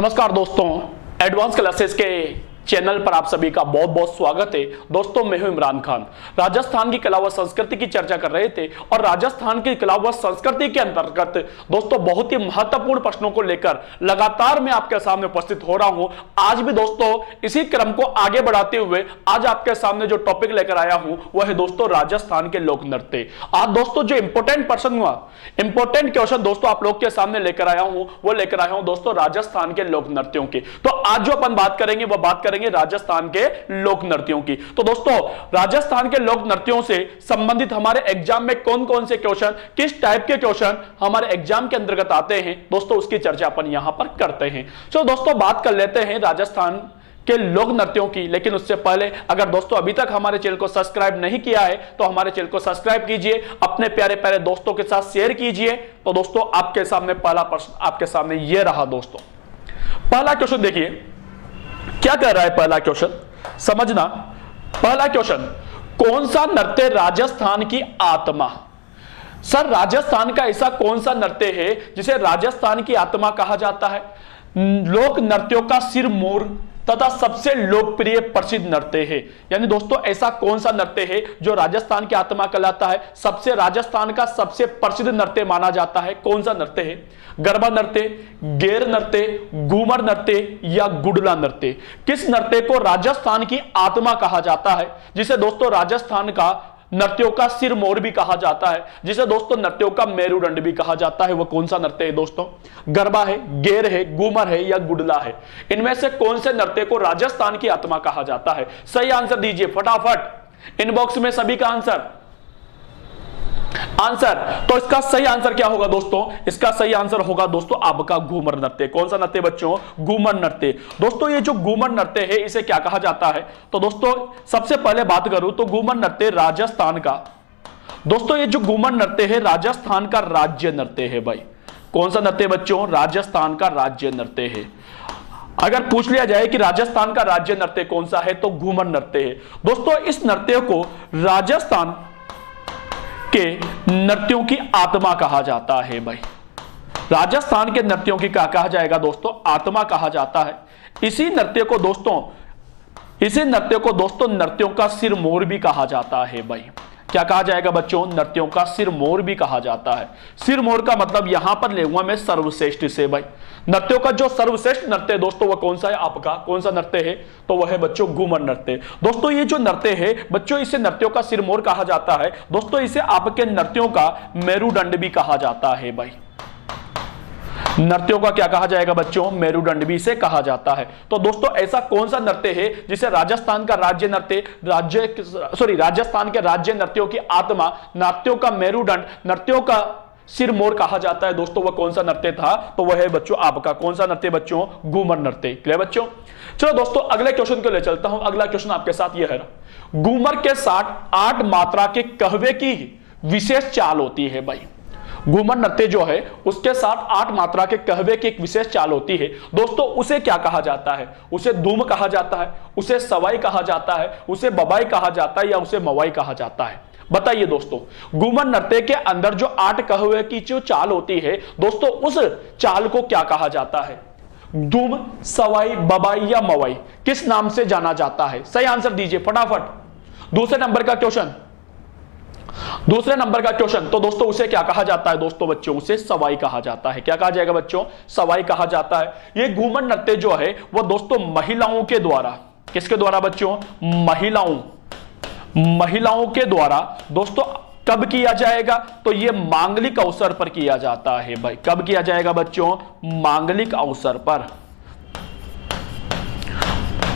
नमस्कार दोस्तों, advance classes के चैनल पर आप सभी का बहुत बहुत स्वागत है। दोस्तों मैं हूं इमरान खान। राजस्थान की कला व संस्कृति की चर्चा कर रहे थे और राजस्थान की कला व संस्कृति के अंतर्गत दोस्तों बहुत ही महत्वपूर्ण प्रश्नों को लेकर लगातार मैं आपके सामने उपस्थित हो रहा हूं। आज भी दोस्तों इसी क्रम को आगे बढ़ाते हुए आज आपके सामने जो टॉपिक लेकर आया हूं वह है दोस्तों राजस्थान के लोक नृत्य। आज दोस्तों जो इंपॉर्टेंट प्रश्न हुआ, इंपॉर्टेंट क्वेश्चन दोस्तों आप लोग के सामने लेकर आया हूं, वो लेकर आया हूं दोस्तों राजस्थान के लोक नृत्यों की। तो आज जो अपन बात करेंगे वह बात करेंगे राजस्थान के लोक नृत्यों की। तो दोस्तों राजस्थान के लोक नृत्यों से संबंधित हमारे एग्जाम में कौन कौन से क्वेश्चन, किस टाइप के क्वेश्चन हमारे एग्जाम के अंतर्गत आते हैं दोस्तों, उसकी चर्चा अपन यहां पर करते हैं। तो दोस्तों बात कर लेते हैं राजस्थान के लोक नृत्यों की। लेकिन उससे पहले अगर दोस्तों अभी तक हमारे चैनल को सब्सक्राइब नहीं किया है तो हमारे चैनल को सब्सक्राइब कीजिए, अपने प्यारे प्यारे दोस्तों के साथ शेयर कीजिए। तो दोस्तों आपके सामने पहला प्रश्न आपके सामने यह रहा। दोस्तों पहला क्वेश्चन देखिए क्या कह रहा है। पहला क्वेश्चन समझना। पहला क्वेश्चन, कौन सा नृत्य राजस्थान की आत्मा? सर राजस्थान का ऐसा कौन सा नृत्य है जिसे राजस्थान की आत्मा कहा जाता है? लोक नृत्यों का सिरमौर तथा सबसे लोकप्रिय प्रसिद्ध नृत्य है। यानी दोस्तों ऐसा कौन सा नृत्य है जो राजस्थान की आत्मा कहलाता है, सबसे राजस्थान का सबसे प्रसिद्ध नृत्य माना जाता है? कौन सा नृत्य है? गरबा नृत्य, गेर नृत्य, घूमर नृत्य या गुडला नृत्य? किस नृत्य को राजस्थान की आत्मा कहा जाता है, जिसे दोस्तों राजस्थान का नृत्यों का सिरमौर भी कहा जाता है, जिसे दोस्तों नृत्यों का मेरुदंड भी कहा जाता है? वो कौन सा नृत्य है दोस्तों? गरबा है, गेर है, घूमर है या गुडला है? इनमें से कौन से नृत्य को राजस्थान की आत्मा कहा जाता है? सही आंसर दीजिए फटाफट, इनबॉक्स में सभी का आंसर। तो इसका सही आंसर क्या होगा दोस्तों? इसका सही आंसर होगा दोस्तों आपका घूमर नृत्य। कौन सा नृत्य बच्चों? घूमर नृत्य। दोस्तों ये जो घूमर नृत्य है इसे क्या कहा जाता है? तो दोस्तों सबसे पहले बात करूं तो घूमर नृत्य राजस्थान का, दोस्तों ये जो घूमर नृत्य है राजस्थान का राज्य नृत्य है भाई। कौन सा नृत्य बच्चों? राजस्थान का राज्य नृत्य है। अगर पूछ लिया जाए कि राजस्थान का राज्य नृत्य कौन सा है तो घूमर नृत्य है। दोस्तों इस नृत्य को राजस्थान के नृत्यों की आत्मा कहा जाता है भाई। राजस्थान के नृत्यों की क्या कहा जाएगा दोस्तों? आत्मा कहा जाता है। इसी नृत्य को दोस्तों नृत्यों का सिरमौर भी कहा जाता है भाई। क्या कहा जाएगा बच्चों? नृत्यों का सिरमौर भी कहा जाता है। सिरमौर का मतलब यहां पर लेऊंगा मैं सर्वश्रेष्ठ से भाई। नृत्यों का जो सर्वश्रेष्ठ नृत्य है दोस्तों वह कौन सा है आपका? कौन सा नृत्य है? तो वह है बच्चों घूमर नृत्य। दोस्तों ये जो नृत्य है बच्चों इसे नृत्यों का सिरमौर कहा जाता है। दोस्तों इसे आपके नृत्यों का मेरुदंड भी कहा जाता है भाई। नृत्यों का क्या कहा जाएगा बच्चों? मेरुदंड भी इसे कहा जाता है। तो दोस्तों ऐसा कौन सा नृत्य है जिसे राजस्थान का राज्य नृत्य राजस्थान के राज्य नृत्यों की आत्मा, नृत्यों का मेरुदंड, नृत्यों का सिरमौर कहा जाता है? दोस्तों वह कौन सा नृत्य था? तो वह है बच्चों आपका कौन सा नृत्य बच्चों? घूमर नृत्य। क्लियर बच्चों? चलो दोस्तों अगले क्वेश्चन को ले चलता हूं। अगला क्वेश्चन आपके साथ यह है, घूमर के साथ 8 मात्रा के कहवे की विशेष चाल होती है भाई। घूमर नृत्य जो है उसके साथ 8 मात्रा के कहवे की एक विशेष चाल होती है दोस्तों, उसे क्या कहा जाता है? उसे धूम कहा जाता है, उसे सवाई कहा जाता है, उसे बबाई कहा जाता है या उसे मवाई कहा जाता है? बताइए दोस्तों। घूमर नृत्य के अंदर जो 8 कहवे की जो चाल होती है दोस्तों उस चाल को क्या कहा जाता है? धूम, सवाई, बबाई या मवाई? किस नाम से जाना जाता है? सही आंसर दीजिए फटाफट। दूसरे नंबर का क्वेश्चन तो दोस्तों उसे क्या कहा जाता है दोस्तों बच्चों? उसे सवाई कहा जाता है। क्या कहा जाएगा बच्चों? सवाई कहा जाता है। ये घूमर नृत्य जो है वह दोस्तों महिलाओं के द्वारा, किसके द्वारा बच्चों? महिलाओं के द्वारा दोस्तों कब किया जाएगा? तो ये मांगलिक अवसर पर किया जाता है भाई। कब किया जाएगा बच्चों? मांगलिक अवसर पर।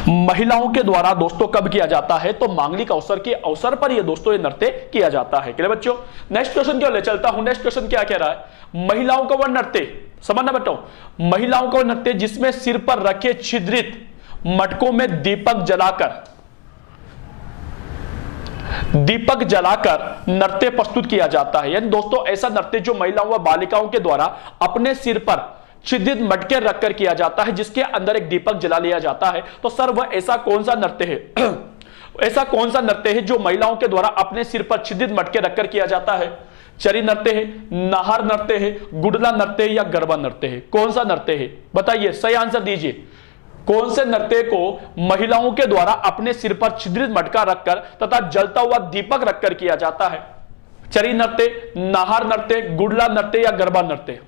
महिलाओं के द्वारा दोस्तों कब किया जाता है? तो मांगलिक अवसर के अवसर पर ये दोस्तों ये नृत्य किया जाता है। क्लियर बच्चों? नेक्स्ट क्वेश्चन क्या ले चलता हूं। नेक्स्ट क्वेश्चन क्या कह रहा है? महिलाओं का वह नृत्य, समझना बेटो, महिलाओं का नृत्य जिसमें सिर पर रखे छिद्रित मटकों में दीपक जलाकर नृत्य प्रस्तुत किया जाता है। यानी दोस्तों ऐसा नृत्य जो महिलाओं व बालिकाओं के द्वारा अपने सिर पर छिद्रित मटके रखकर किया जाता है, जिसके अंदर एक दीपक जला लिया जाता है। तो सर वह ऐसा कौन सा नृत्य है? ऐसा कौन सा नृत्य है जो महिलाओं के द्वारा अपने सिर पर छिद्रित मटके रखकर किया जाता है? चरी नृत्य है, नाहर नृत्य है, गुडला नृत्य है या गरबा नृत्य है? कौन सा नृत्य है बताइए, सही आंसर दीजिए। कौन से नृत्य को महिलाओं के द्वारा अपने सिर पर छिद्रित मटका रखकर तथा जलता हुआ दीपक रखकर किया जाता है? चरी नृत्य, नाहर नृत्य, गुडला नृत्य या गरबा नृत्य?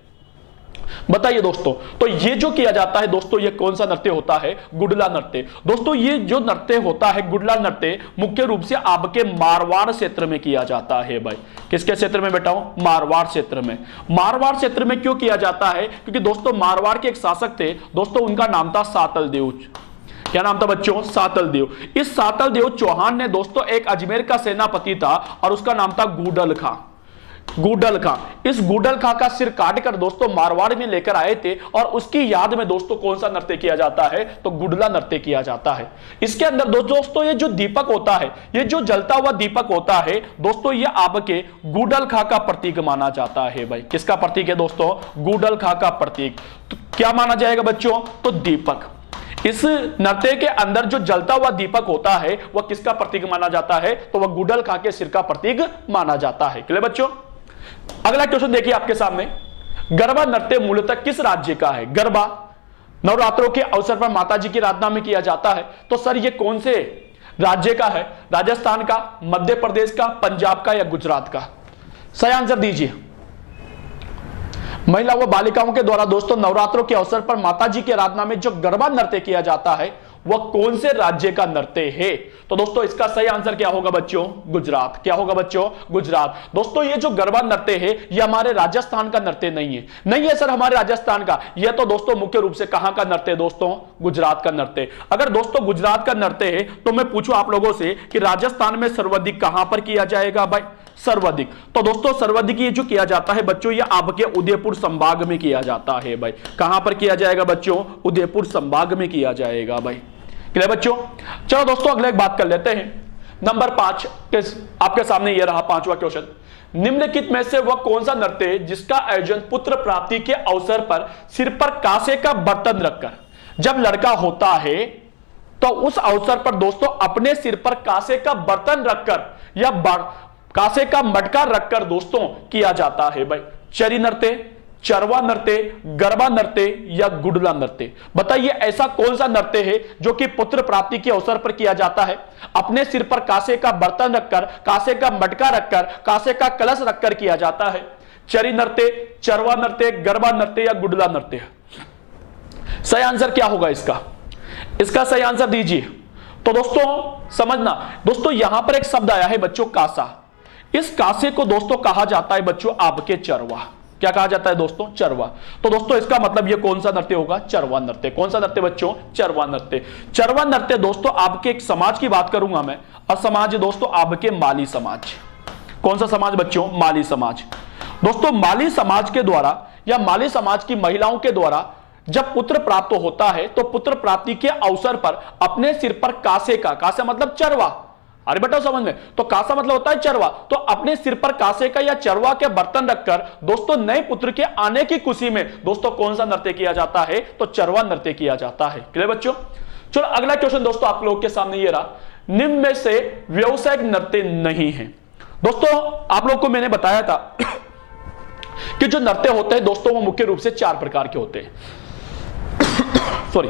बताइए दोस्तों। तो ये जो किया जाता है दोस्तों, ये कौन सा नृत्य होता है? गुडला नृत्य। दोस्तों ये जो नृत्य होता है गुडला नृत्य, मुख्य रूप से आपके मारवाड़ क्षेत्र में किया जाता है भाई। किसके क्षेत्र में बेटा? मारवाड़ क्षेत्र में। मारवाड़ क्षेत्र में क्यों किया जाता है? क्योंकि दोस्तों मारवाड़ के एक शासक थे दोस्तों, उनका नाम था सातल देव। क्या नाम था बच्चों? सातल देव। इस सातल देव चौहान ने दोस्तों एक अजमेर का सेनापति था और उसका नाम था गुडल खां। गुडल खां, इस गुडल खां का सिर काटकर दोस्तों मारवाड़ में लेकर आए थे और उसकी याद में दोस्तों कौन सा नृत्य किया जाता है? तो गुडला नृत्य किया जाता है। इसके अंदर दोस्तों ये जो दीपक होता है, ये जो जलता हुआ दीपक होता है दोस्तों, ये आपके गुडल खां का प्रतीक माना जाता है भाई। किसका प्रतीक है दोस्तों? गुडल खां का प्रतीक। तो क्या माना जाएगा बच्चों? तो दीपक। इस नृत्य के अंदर जो जलता हुआ दीपक होता है वह किसका प्रतीक माना जाता है? तो वह गुडल खां के सिर का प्रतीक माना जाता है। क्लियर बच्चों? अगला क्वेश्चन देखिए आपके सामने, गरबा नृत्य मूलतः किस राज्य का है? गरबा नवरात्रों के अवसर पर माता जी की आराधना में किया जाता है। तो सर ये कौन से राज्य का है? राजस्थान का, मध्य प्रदेश का, पंजाब का या गुजरात का? सही आंसर दीजिए। महिला व बालिकाओं के द्वारा दोस्तों नवरात्रों के अवसर पर माता जी की आराधना में जो गरबा नृत्य किया जाता है वह कौन से राज्य का नृत्य है? तो दोस्तों इसका सही आंसर क्या होगा बच्चों? गुजरात। क्या होगा बच्चों? गुजरात। दोस्तों ये जो गरबा नृत्य है ये हमारे राजस्थान का नृत्य नहीं है। नहीं है सर हमारे राजस्थान का, यह तो दोस्तों मुख्य रूप से कहां का नृत्य है दोस्तों? गुजरात का नृत्य। अगर दोस्तों गुजरात का नृत्य है तो मैं पूछूं आप लोगों से कि राजस्थान में सर्वाधिक कहां पर किया जाएगा भाई? सर्वाधिक। तो दोस्तों सर्वाधिक ये जो किया जाता है बच्चों, ये आपके उदयपुर संभाग में किया जाता है भाई। कहां पर किया जाएगा बच्चों? उदयपुर संभाग में किया जाएगा भाई। क्लियर बच्चों? चलो दोस्तों अगले एक बात कर लेते हैं। नंबर 5 आपके सामने ये रहा 5वां क्वेश्चन। निम्नलिखित में से वह कौन सा नृत्य है जिसका आयोजन पुत्र प्राप्ति के अवसर पर सिर पर कांसे का बर्तन रखकर, जब लड़का होता है तो उस अवसर पर दोस्तों अपने सिर पर कांसे का बर्तन रखकर या कांसे का मटका रखकर दोस्तों किया जाता है भाई? चरी नृत्य, चरवा नृत्य, गरबा नृत्य या गुडला नृत्य? बताइए ऐसा कौन सा नृत्य है जो कि पुत्र प्राप्ति के अवसर पर किया जाता है? अपने सिर पर कांसे का बर्तन रखकर, कांसे का मटका रखकर, कांसे का कलश रखकर किया जाता है? चरी नृत्य, चरवा नृत्य, गरबा नृत्य या गुडला नृत्य? सही आंसर क्या होगा इसका? इसका सही आंसर दीजिए। तो दोस्तों समझना, दोस्तों यहां पर एक शब्द आया है बच्चों कांसा। इस कांसे को दोस्तों कहा जाता है बच्चों आपके चरवा। क्या कहा जाता है दोस्तों? चरवा। तो दोस्तों इसका मतलब ये कौन सा नृत्य होगा? चरवा नृत्य। कौन सा नृत्य बच्चों? चरवा नृत्य। चरवा नृत्य दोस्तों आपके एक समाज की बात करूंगा मैं, और समाज दोस्तों आपके माली समाज। कौन सा समाज बच्चों? माली समाज। दोस्तों माली समाज के द्वारा या माली समाज की महिलाओं के द्वारा जब पुत्र प्राप्त होता है तो पुत्र प्राप्ति के अवसर पर अपने सिर पर कांसे का, कांसा मतलब चरवा, अरे बेटा समझ में, तो कांसा मतलब होता है चरवा, तो अपने सिर पर कांसे का या चरवा के बर्तन रखकर दोस्तों नए पुत्र के आने की खुशी में दोस्तों कौन सा नृत्य किया जाता है? तो चरवा नृत्य किया जाता है। क्लियर बच्चों? चलो अगला क्वेश्चन दोस्तों आप लोगों के सामने ये रहा, निम्न में से व्यावसायिक नृत्य नहीं है। दोस्तों आप लोग को मैंने बताया था कि जो नृत्य होते हैं दोस्तों वो मुख्य रूप से 4 प्रकार के होते हैं। सॉरी,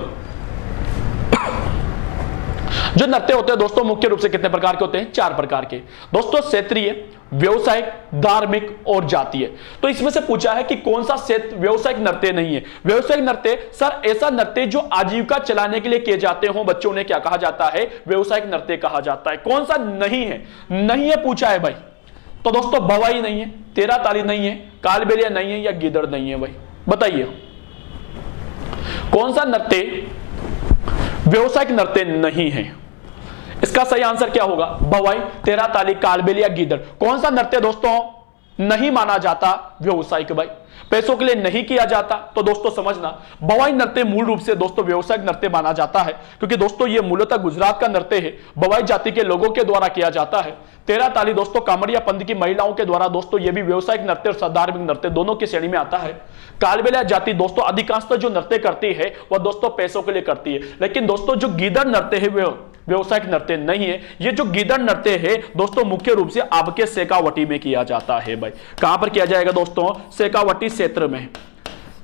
जो नृत्य होते हैं दोस्तों मुख्य रूप से कितने प्रकार के होते हैं? 4 प्रकार के दोस्तों, क्षेत्रीय, व्यवसायिक, धार्मिक और जातीय। तो इसमें से पूछा है कि कौन सा व्यवसायिक नृत्य नहीं है? व्यवसायिक नृत्य सर ऐसा नृत्य जो आजीविका चलाने के लिए किए जाते हो बच्चों ने क्या कहा जाता है? व्यवसायिक नृत्य कहा जाता है। कौन सा नहीं है? नहीं है पूछा है भाई। तो दोस्तों भवाई नहीं है, तेरा ताली नहीं है, कालबेलिया नहीं है या गिदड़ नहीं है भाई? बताइए कौन सा नृत्य व्यवसायिक नृत्य नहीं है? इसका सही आंसर क्या होगा? भवाई, तेरा ताली, कालबेल या गीदड़। कौन सा नृत्य दोस्तों नहीं माना जाता व्यवसायिक भाई? पैसों के लिए नहीं किया जाता। तो दोस्तों समझना, भवाई नृत्य मूल रूप से दोस्तों व्यवसायिक नृत्य माना जाता है, क्योंकि दोस्तों ये मूलतः गुजरात का नृत्य है, भवाई जाति के लोगों के द्वारा किया जाता है। तेरा ताली दोस्तों कामड़िया पंथ की महिलाओं के द्वारा दोस्तों ये भी व्यवसायिक नृत्य और धार्मिक नृत्य दोनों की श्रेणी में आता है। कालबेलिया जाति दोस्तों अधिकांशतः जो नृत्य करती है वह दोस्तों पैसों के लिए करती है, लेकिन दोस्तों जो गीदड़ नृत्य है वह व्यवसायिक नृत्य नहीं है। ये जो गीदड़ नृत्य है दोस्तों मुख्य रूप से आपके शेखावटी में किया जाता है भाई। कहां पर किया जाएगा दोस्तों? शेखावटी क्षेत्र में,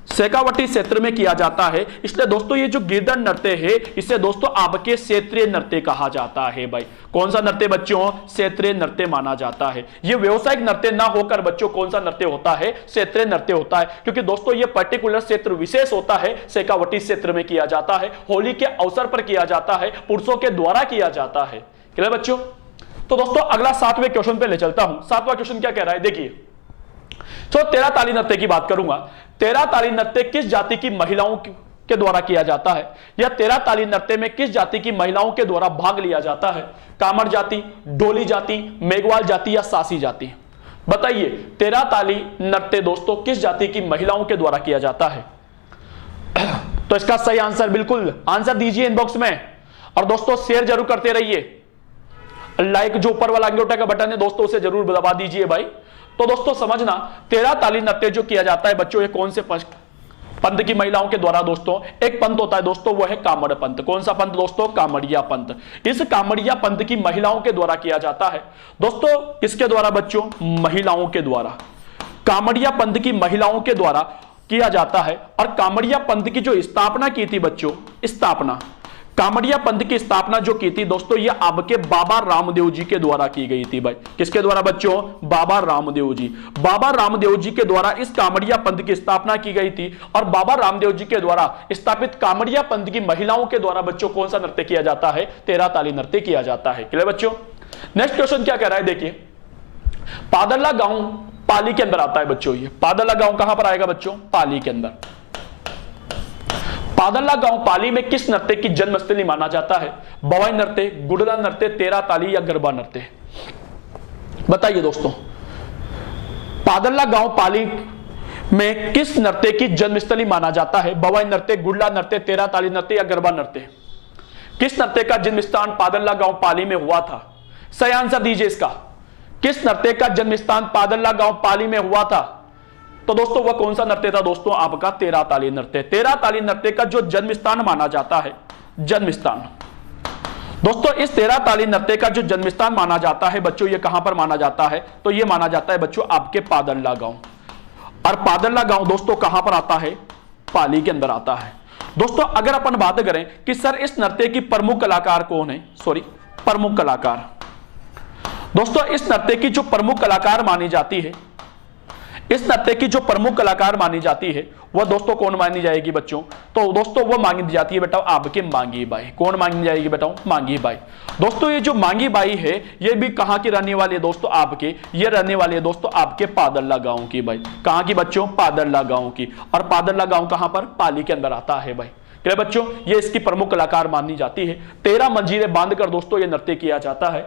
शेखावटी क्षेत्र में किया जाता है। इसलिए दोस्तों ये जो गिरधर नृत्य है इसे दोस्तों आपके क्षेत्रीय नृत्य कहा जाता है भाई। कौन सा नृत्य बच्चों? क्षेत्रीय नृत्य माना जाता है। ये व्यवसायिक नृत्य ना होकर बच्चों कौन सा नृत्य होता है? क्षेत्रीय नृत्य होता है, क्योंकि दोस्तों ये पर्टिकुलर क्षेत्र विशेष होता है, शेखावटी क्षेत्र में किया जाता है, होली के अवसर पर किया जाता है, पुरुषों के द्वारा किया जाता है। क्लियर बच्चों? तो दोस्तों अगला 7वें क्वेश्चन पे ले चलता हूं। 7वां क्वेश्चन क्या कह रहा है देखिए। तो तेरा ताली नृत्य की बात करूंगा। तेरा ताली नृत्य किस जाति की महिलाओं के द्वारा किया जाता है, या तेरा ताली नृत्य में किस जाति की महिलाओं के द्वारा भाग लिया जाता है? कामड़ जाति, डोली जाति, मेघवाल जाति या सासी जाति? बताइए तेरा ताली नृत्य दोस्तों किस जाति की महिलाओं के द्वारा किया जाता है? तो इसका सही आंसर बिल्कुल आंसर दीजिए इनबॉक्स में, और दोस्तों शेयर जरूर करते रहिए। लाइक जो ऊपर वाला अंगूठे का बटन है दोस्तों उसे जरूर दबा दीजिए भाई। तो दोस्तों समझना तेरा ताली नृत्य जो किया जाता है बच्चों ये कौन से पंथ की महिलाओं के द्वारा दोस्तों? एक पंथ होता है दोस्तों वो है कामड़ पंथ। कौन सा पंथ दोस्तों? कामड़िया पंथ। इस कामड़िया पंथ की महिलाओं के द्वारा किया जाता है दोस्तों। किसके द्वारा बच्चों? महिलाओं के द्वारा। कामड़िया पंथ की महिलाओं के द्वारा किया जाता है। और कामड़िया पंथ की जो स्थापना की थी बच्चों, स्थापना कामड़िया पंथ की स्थापना जो की थी दोस्तों ये आपके बाबा रामदेव जी के द्वारा की गई थी भाई। किसके द्वारा बच्चों? बाबा रामदेव जी। बाबा रामदेव जी के द्वारा इस कामड़िया पंथ की स्थापना की गई थी, और बाबा रामदेव जी के द्वारा स्थापित कामड़िया पंथ की महिलाओं के द्वारा बच्चों कौन सा नृत्य किया जाता है? तेरा ताली नृत्य किया जाता है। क्लियर बच्चों? नेक्स्ट क्वेश्चन क्या कह रहा है देखिए। पादरला गांव पाली के अंदर आता है बच्चों। ये पादरला गांव कहां पर आएगा बच्चों? पाली के अंदर। पादरला गांव पाली में किस नृत्य की जन्मस्थली माना जाता है? बवाई नृत्य, गुडला नृत्य, तेरा ताली या गरबा नृत्य? बताइए दोस्तों पादरला गांव पाली में किस नृत्य की जन्मस्थली माना जाता है? बवाई नृत्य, गुडला नृत्य, तेरा ताली नृत्य या गरबा नृत्य? किस नृत्य का जन्म स्थान पादरला गांव पाली में हुआ था? सही आंसर दीजिए इसका। किस नृत्य का जन्म स्थान पादरला गांव पाली में हुआ था? तो दोस्तों वह कौन सा नृत्य था दोस्तों? आपका तेरा ताली नृत्य। तेरा ताली नृत्य का जो जन्म स्थान माना जाता है, जन्म स्थान दोस्तों इस तेरा ताली नृत्य का जो जन्म स्थान माना जाता है बच्चों ये कहां पर माना जाता है? तो ये माना जाता है बच्चों आपके पादरला गांव। और पादरला गांव दोस्तों कहां पर आता है? पाली के अंदर आता है। दोस्तों अगर अपन बात करें कि सर इस नृत्य की प्रमुख कलाकार कौन है, प्रमुख कलाकार दोस्तों इस नृत्य की जो प्रमुख कलाकार मानी जाती है, इस नृत्य की जो प्रमुख कलाकार मानी जाती है वह दोस्तों कौन मानी जाएगी बच्चों? तो दोस्तों वह मांगी जाती है बेटा आपके मांगी बाई। कौन मांगी जाएगी बेटा? मांगी बाई। दोस्तों ये जो मांगी बाई है ये भी कहां की रहने वाली है दोस्तों? आपके ये रहने वाली है दोस्तों आपके पादरला गांव की भाई। कहां की बच्चों? पादरला गांव की। और पादरला गांव कहां पर? पाली के अंदर आता है भाई। क्या बच्चों ये इसकी प्रमुख कलाकार मानी जाती है। 13 मंजीरें बांधकर दोस्तों ये नृत्य किया जाता है।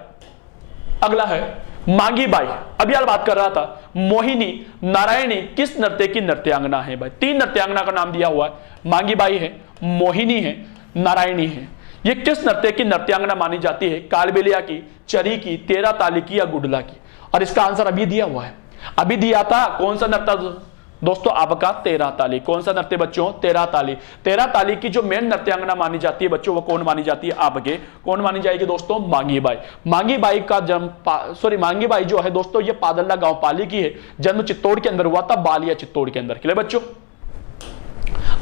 अगला है मांगी बाई। अभी यार बात कर रहा था मोहिनी, नारायणी किस नृत्य की नृत्यांगना है भाई? 3 नृत्यांगना का नाम दिया हुआ है। मांगी बाई है, मोहिनी है, नारायणी है। ये किस नृत्य की नृत्यांगना मानी जाती है? कालबेलिया की, चरी की, तेरा ताली की या गुडला की? और इसका आंसर अभी दिया हुआ है, अभी दिया था। कौन सा नृत्य दोस्तों? आपका तेरा ताली। कौन सा नृत्य बच्चों? तेरा ताली। तेरा ताली की जो मेन नृत्यांगना मानी जाती है बच्चों वो कौन मानी जाती है? आपके कौन मानी जाएगी दोस्तों? मांगी बाई। मांगी बाई का जन्म मांगी बाई जो है दोस्तों ये पादरला गांव पाली की है। जन्म चित्तौड़ के अंदर हुआ था, बालिया चित्तौड़ के अंदर। क्लियर बच्चों?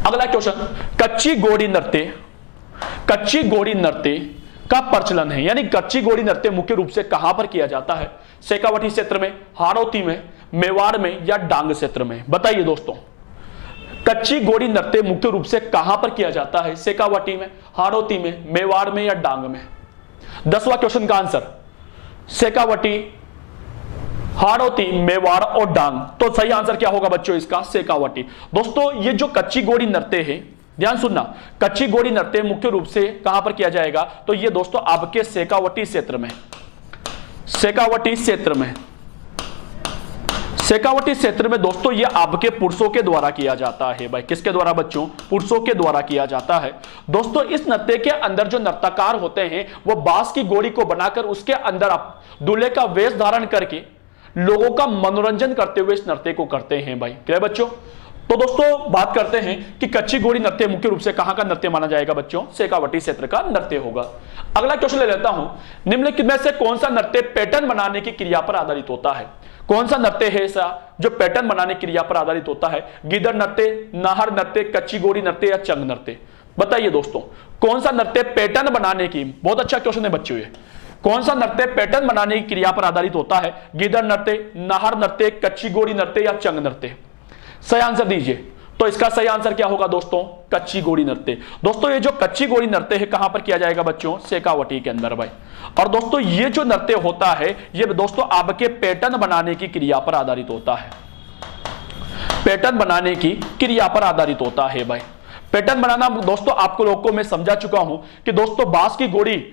अगला क्वेश्चन, कच्ची घोड़ी नृत्य, कच्ची घोड़ी नृत्य का प्रचलन है, यानी कच्ची घोड़ी नृत्य मुख्य रूप से कहां पर किया जाता है? शेखावटी क्षेत्र में, हाड़ौती में, मेवाड़ में या डांग क्षेत्र में? बताइए दोस्तों कच्ची घोड़ी नृत्य मुख्य रूप से कहां पर किया जाता है? शेखावटी में, हाड़ौती में, मेवाड़ में या डांग में? 10वां क्वेश्चन का आंसर शेखावटी, हाड़ौती, मेवाड़ और डांग। तो सही आंसर क्या होगा बच्चों इसका? शेखावटी। दोस्तों ये जो कच्ची घोड़ी नृत्य है, ध्यान सुनना, कच्ची घोड़ी नृत्य मुख्य रूप से कहां पर किया जाएगा? तो ये दोस्तों आपके शेखावटी क्षेत्र में, शेखावटी क्षेत्र में, शेखावटी क्षेत्र में दोस्तों ये आपके पुरुषों के द्वारा किया जाता है भाई। किसके द्वारा बच्चों? पुरुषों के द्वारा किया जाता है। दोस्तों इस नृत्य के अंदर जो नर्तकार होते हैं वो बांस की गोली को बनाकर उसके अंदर दूल्हे का वेश धारण करके लोगों का मनोरंजन करते हुए इस नृत्य को करते हैं भाई। क्या बच्चों? तो दोस्तों बात करते हैं कि कच्ची घोड़ी नृत्य मुख्य रूप से कहां का नृत्य माना जाएगा बच्चों? शेखावटी क्षेत्र का नृत्य होगा। अगला क्वेश्चन ले लेता हूं, निम्नलिखित में से कौन सा नृत्य पैटर्न बनाने की क्रिया पर आधारित होता है? कौन सा नृत्य है ऐसा जो पैटर्न बनाने की क्रिया पर आधारित होता है? गिदड़ नृत्य, नाहर नृत्य, कच्ची घोड़ी नृत्य या चंग नृत्य? बताइए दोस्तों, कौन सा नृत्य पैटर्न बनाने की, बहुत अच्छा क्वेश्चन है बच्चों ये, कौन सा नृत्य पैटर्न बनाने की क्रिया पर आधारित होता है? गिदड़ नृत्य, नाहर नृत्य, कच्ची घोड़ी नृत्य या चंग नृत्य? सही आंसर दीजिए। तो इसका सही आंसर क्या होगा दोस्तों? कच्ची घोड़ी नृत्य। दोस्तों ये जो कच्ची घोड़ी नृत्य है कहां पर किया जाएगा बच्चों? शेखावटी के अंदर भाई। और दोस्तों ये जो नृत्य होता है ये दोस्तों आपके पैटर्न बनाने की क्रिया पर आधारित होता है। पैटर्न बनाने की क्रिया पर आधारित होता है भाई। पैटर्न बनाना दोस्तों आपको लोगों को मैं समझा चुका हूं कि दोस्तों बांस की घोड़ी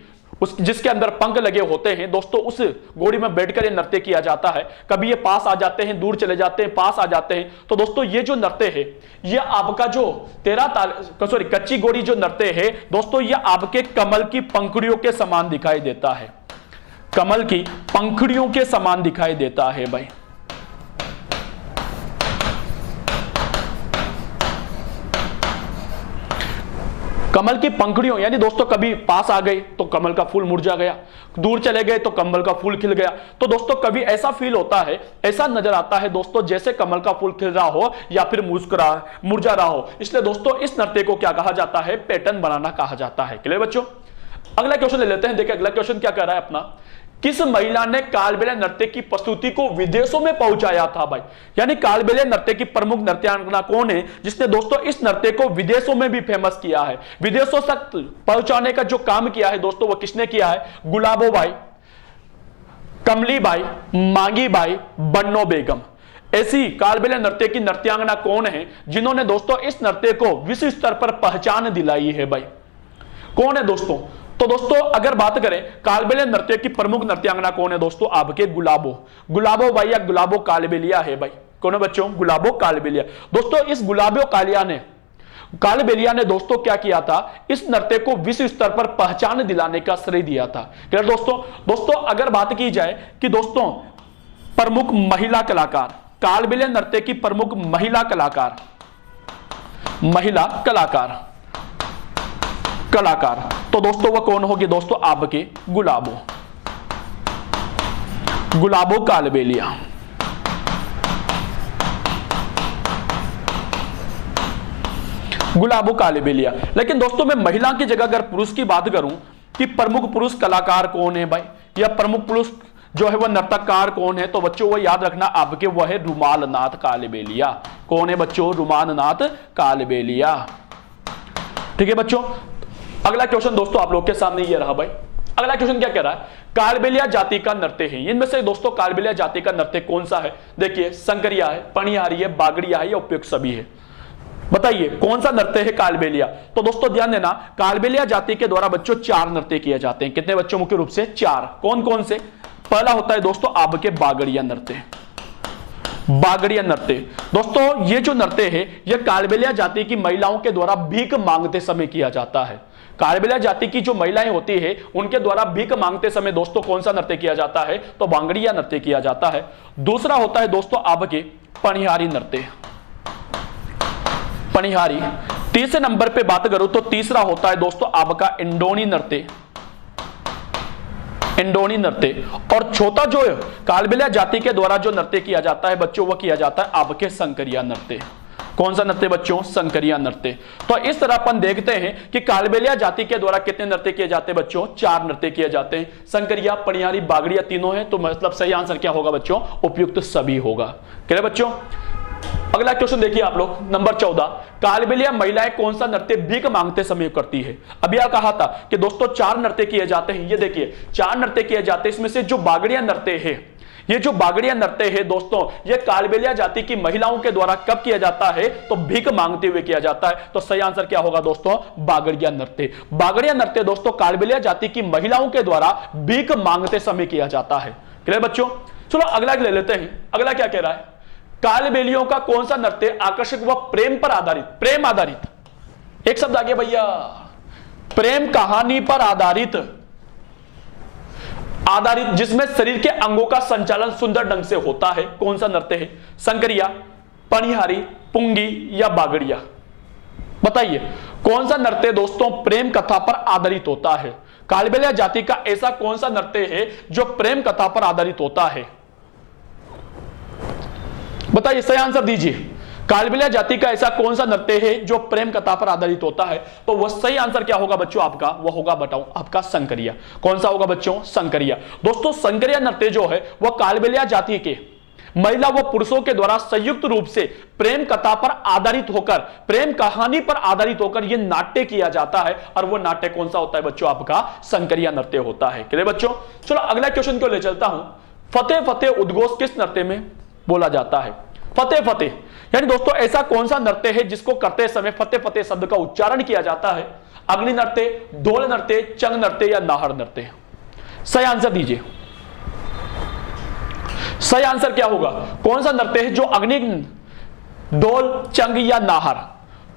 उस जिसके अंदर पंख लगे होते हैं दोस्तों, उस घोड़ी में बैठकर ये नृत्य किया जाता है। कभी ये पास आ जाते हैं, दूर चले जाते हैं, पास आ जाते हैं। तो दोस्तों ये जो नृत्य है ये आपका जो कच्ची घोड़ी जो नृत्य है दोस्तों ये आपके कमल की पंखुड़ियों के समान दिखाई देता है। कमल की पंखुड़ियों के समान दिखाई देता है भाई। कमल की पंखुड़ियों यानी दोस्तों कभी पास आ गए तो कमल का फूल मुरझा गया, दूर चले गए तो कमल का फूल खिल गया। तो दोस्तों कभी ऐसा फील होता है, ऐसा नजर आता है दोस्तों जैसे कमल का फूल खिल रहा हो या फिर मुरझा रहा हो। इसलिए दोस्तों इस नृत्य को क्या कहा जाता है? पैटर्न बनाना कहा जाता है। क्लियर बच्चों? अगला क्वेश्चन ले लेते हैं। देखिए अगला क्वेश्चन क्या कह रहा है अपना, किस महिला ने कालबेलिया नृत्य की प्रस्तुति को विदेशों में पहुंचाया था भाई? यानी कालबेलिया नृत्य की प्रमुख नृत्यांगना कौन है जिसने दोस्तों इस नृत्य को विदेशों में भी फेमस किया है? विदेशों तक पहुंचाने का जो काम किया है दोस्तों वो किसने किया है? गुलाबो बाई, कमली बाई, मांगी बाई, बन्नो बेगम। ऐसी कालबेलिया नृत्य की नृत्यांगना कौन है जिन्होंने दोस्तों इस नृत्य को विश्व स्तर पर पहचान दिलाई है भाई? कौन है दोस्तों? तो दोस्तों अगर बात करें कालबेलिया नृत्य की प्रमुख नृत्यांगना कौन है दोस्तों? आपके गुलाबो बाई या गुलाबो कालबेलिया है भाई। कौन है बच्चों? गुलाबो कालबेलिया। दोस्तों इस गुलाबो कालबेलिया ने दोस्तों क्या किया था? इस नृत्य को विश्व स्तर पर पहचान दिलाने का श्रेय दिया था। क्लियर दोस्तों अगर बात की जाए कि दोस्तों प्रमुख महिला कलाकार, कालबेलिया नृत्य की प्रमुख महिला कलाकार तो दोस्तों वह कौन होगी दोस्तों? आपके गुलाबो कालबेलिया। गुलाबो कालबेलिया। लेकिन दोस्तों मैं महिला की जगह अगर पुरुष की बात करूं कि प्रमुख पुरुष कलाकार कौन है भाई या प्रमुख पुरुष जो है वह नर्तककार कौन है, तो बच्चों वो याद रखना आपके वह है रुमालनाथ कालबेलिया। कौन है बच्चों? रुमालनाथ कालबेलिया। ठीक है बच्चों? अगला क्वेश्चन दोस्तों आप लोग के सामने ये रहा भाई। अगला क्वेश्चन क्या कह रहा है? कालबेलिया जाति का नृत्य है, इनमें से दोस्तों कालबेलिया जाति का नृत्य कौन सा है? देखिए संकरिया है, पणिहारी है, बागड़िया है या उपयुक्त सभी है? बताइए कौन सा नृत्य है कालबेलिया? तो दोस्तों ध्यान देना कालबेलिया जाति के द्वारा बच्चों 4 नृत्य किए जाते हैं। कितने बच्चों? मुख्य रूप से 4। कौन कौन से? पहला होता है दोस्तों आपके बागड़िया नृत्य। बागड़िया नृत्य दोस्तों ये जो नृत्य है यह कालबेलिया जाति की महिलाओं के द्वारा भीख मांगते समय किया जाता है। कालबेलिया जाति की जो महिलाएं होती है उनके द्वारा भीख मांगते समय दोस्तों कौन सा नृत्य किया जाता है? तो बागड़िया नृत्य किया जाता है। दूसरा होता है दोस्तों आपके पणिहारी नृत्य। पणिहारी। तीसरे नंबर पे बात करूं तो तीसरा होता है दोस्तों आपका इंडोनी नृत्य। इंडोनी नृत्य। और चौथा जो कालबेलिया जाति के द्वारा जो नृत्य किया जाता है बच्चों वो किया जाता है आपके संकरिया नृत्य। कौन सा नृत्य बच्चों? संकरिया नृत्य। तो इस तरह अपन देखते हैं कि कालबेलिया जाति के द्वारा कितने नृत्य किए जाते हैं बच्चों? 4 नृत्य किए जाते हैं। संकरिया, पणिहारी, बागड़िया तीनों है। तो मतलब सही आंसर क्या होगा बच्चों? उपयुक्त सभी होगा। क्लियर बच्चों? अगला क्वेश्चन देखिए आप लोग, नंबर 14। कालबेलिया महिलाएं कौन सा नृत्य भीख मांगते समय करती है? अभी यह कहा था कि दोस्तों 4 नृत्य किए जाते हैं। ये देखिए 4 नृत्य किए जाते हैं। इसमें से जो बागड़िया नृत्य है, ये जो बागड़िया नृत्य है दोस्तों ये कालबेलिया जाति की महिलाओं के द्वारा कब किया जाता है? तो भीख मांगते हुए किया जाता है। तो सही आंसर क्या होगा दोस्तों? बागड़िया नृत्य। बागड़िया नृत्य दोस्तों कालबेलिया जाति की महिलाओं के द्वारा भीख मांगते समय किया जाता है। क्लियर बच्चों? चलो अगला ले लेते हैं। अगला क्या कह रहा है? कालबेलियों का कौन सा नृत्य आकर्षक व प्रेम पर आधारित, प्रेम आधारित, एक शब्द आ गया भैया, प्रेम कहानी पर आधारित, जिसमें शरीर के अंगों का संचालन सुंदर ढंग से होता है, कौन सा नृत्य है? संकरिया, पनिहारी, पुंगी या बागड़िया? बताइए कौन सा नृत्य दोस्तों प्रेम कथा पर आधारित होता है? कालबेलिया जाति का ऐसा कौन सा नृत्य है जो प्रेम कथा पर आधारित होता है? बताइए, सही आंसर दीजिए। कालबेलिया जाति का ऐसा कौन सा नृत्य है जो प्रेम कथा पर आधारित होता है? तो वह सही आंसर क्या होगा बच्चों आपका? वह होगा बताओ आपका संकरिया। कौन सा होगा बच्चों? संकरिया। दोस्तों संकरिया नृत्य जो है वह कालबेलिया जाति के महिला व पुरुषों के द्वारा संयुक्त रूप से प्रेम कथा पर आधारित होकर, प्रेम कहानी पर आधारित होकर यह नाट्य किया जाता है, और वह नाट्य कौन सा होता है बच्चों? आपका संकरिया नृत्य होता है। क्लियर बच्चों? चलो अगला क्वेश्चन को ले चलता हूं। फतेह फतेह उद्घोष किस नृत्य में बोला जाता है? फतेह फतेह यानी दोस्तों ऐसा कौन सा नृत्य है जिसको करते समय फतेह फतेह शब्द का उच्चारण किया जाता है? अग्नि नृत्य, ढोल नृत्य, चंग नृत्य या नाहर नृत्य? सही आंसर दीजिए। सही आंसर क्या होगा? कौन सा नृत्य है जो अग्नि, ढोल, चंग या नाहर?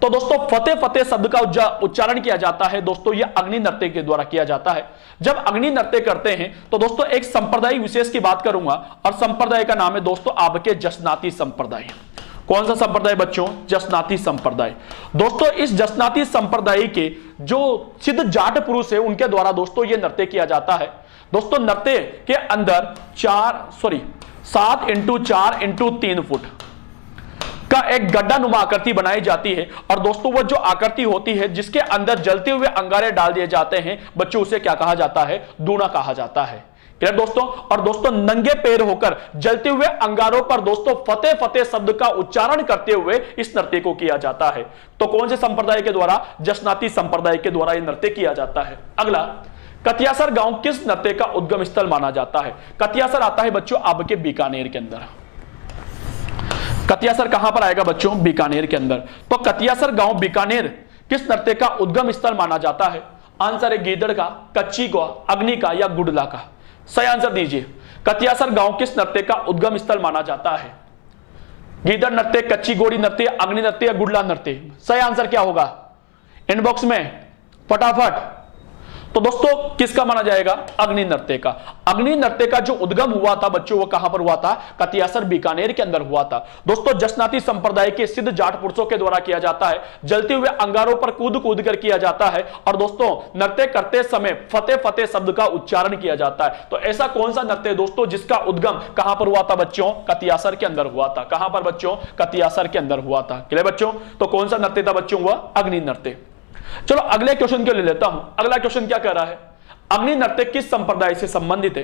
तो दोस्तों फतेह फतेह शब्द का उच्चारण किया जाता है दोस्तों यह अग्नि नृत्य के द्वारा किया जाता है। जब अग्नि नृत्य करते हैं तो दोस्तों एक संप्रदाय विशेष की बात करूंगा, और संप्रदाय का नाम है दोस्तों आपके जसनाती संप्रदाय। कौन सा संप्रदाय बच्चों? जसनाती संप्रदाय। दोस्तों इस जसनाती संप्रदाय के जो सिद्ध जाट पुरुष है उनके द्वारा दोस्तों यह नृत्य किया जाता है। दोस्तों नृत्य के अंदर 7 इंटू 4 इंटू 3 फुट का एक गड्ढा नुमा आकृति बनाई जाती है, और दोस्तों वो जो आकृति होती है जिसके अंदर जलते हुए अंगारे डाल दिए जाते हैं बच्चों, उसे क्या कहा जाता है? दूना कहा जाता है। क्लियर दोस्तों? और दोस्तों नंगे पैर होकर जलते हुए अंगारों पर दोस्तों फतेह फतेह शब्द का उच्चारण करते हुए इस नृत्य को किया जाता है। तो कौन से संप्रदाय के द्वारा? जसनाती संप्रदाय के द्वारा यह नृत्य किया जाता है। अगला, कतियासर गांव किस नृत्य का उद्गम स्थल माना जाता है? कतियासर आता है बच्चों आपके बीकानेर के अंदर। कतियासर कहां पर आएगा बच्चों? बीकानेर के अंदर। तो कतियासर गांव बीकानेर किस नृत्य का उद्गम स्थल माना जाता है? आंसर है गीदड़ का, कच्ची का, अग्नि का या गुडला का? सही आंसर दीजिए। कतियासर गांव किस नृत्य का उद्गम स्थल माना जाता है? गीदड़ नृत्य, कच्ची घोड़ी नृत्य, अग्नि नृत्य या गुडला नृत्य? सही आंसर क्या होगा? इनबॉक्स में फटाफट। तो दोस्तों किसका माना जाएगा? अग्नि नृत्य का। अग्नि नृत्य का जो उद्गम हुआ था बच्चों वो कहां पर हुआ था? कतियासर बीकानेर के अंदर हुआ था। दोस्तों जसनाती संप्रदाय के सिद्ध जाट पुरुषों के द्वारा किया जाता है, जलते हुए अंगारों पर कूद कूद कर किया जाता है, और दोस्तों नृत्य करते समय फतेह फतेह शब्द का उच्चारण किया जाता है। तो ऐसा कौन सा नृत्य है दोस्तों जिसका उद्गम कहां पर हुआ था बच्चों? कतियासर के अंदर हुआ था। कहां पर बच्चों? कतियासर के अंदर हुआ था। क्लियर बच्चों? तो कौन सा नृत्य था बच्चों? वह अग्नि नृत्य। चलो अगले क्वेश्चन को ले लेता हूं। अगला क्वेश्चन क्या कह रहा है? अग्नि नृत्य किस संप्रदाय से संबंधित है?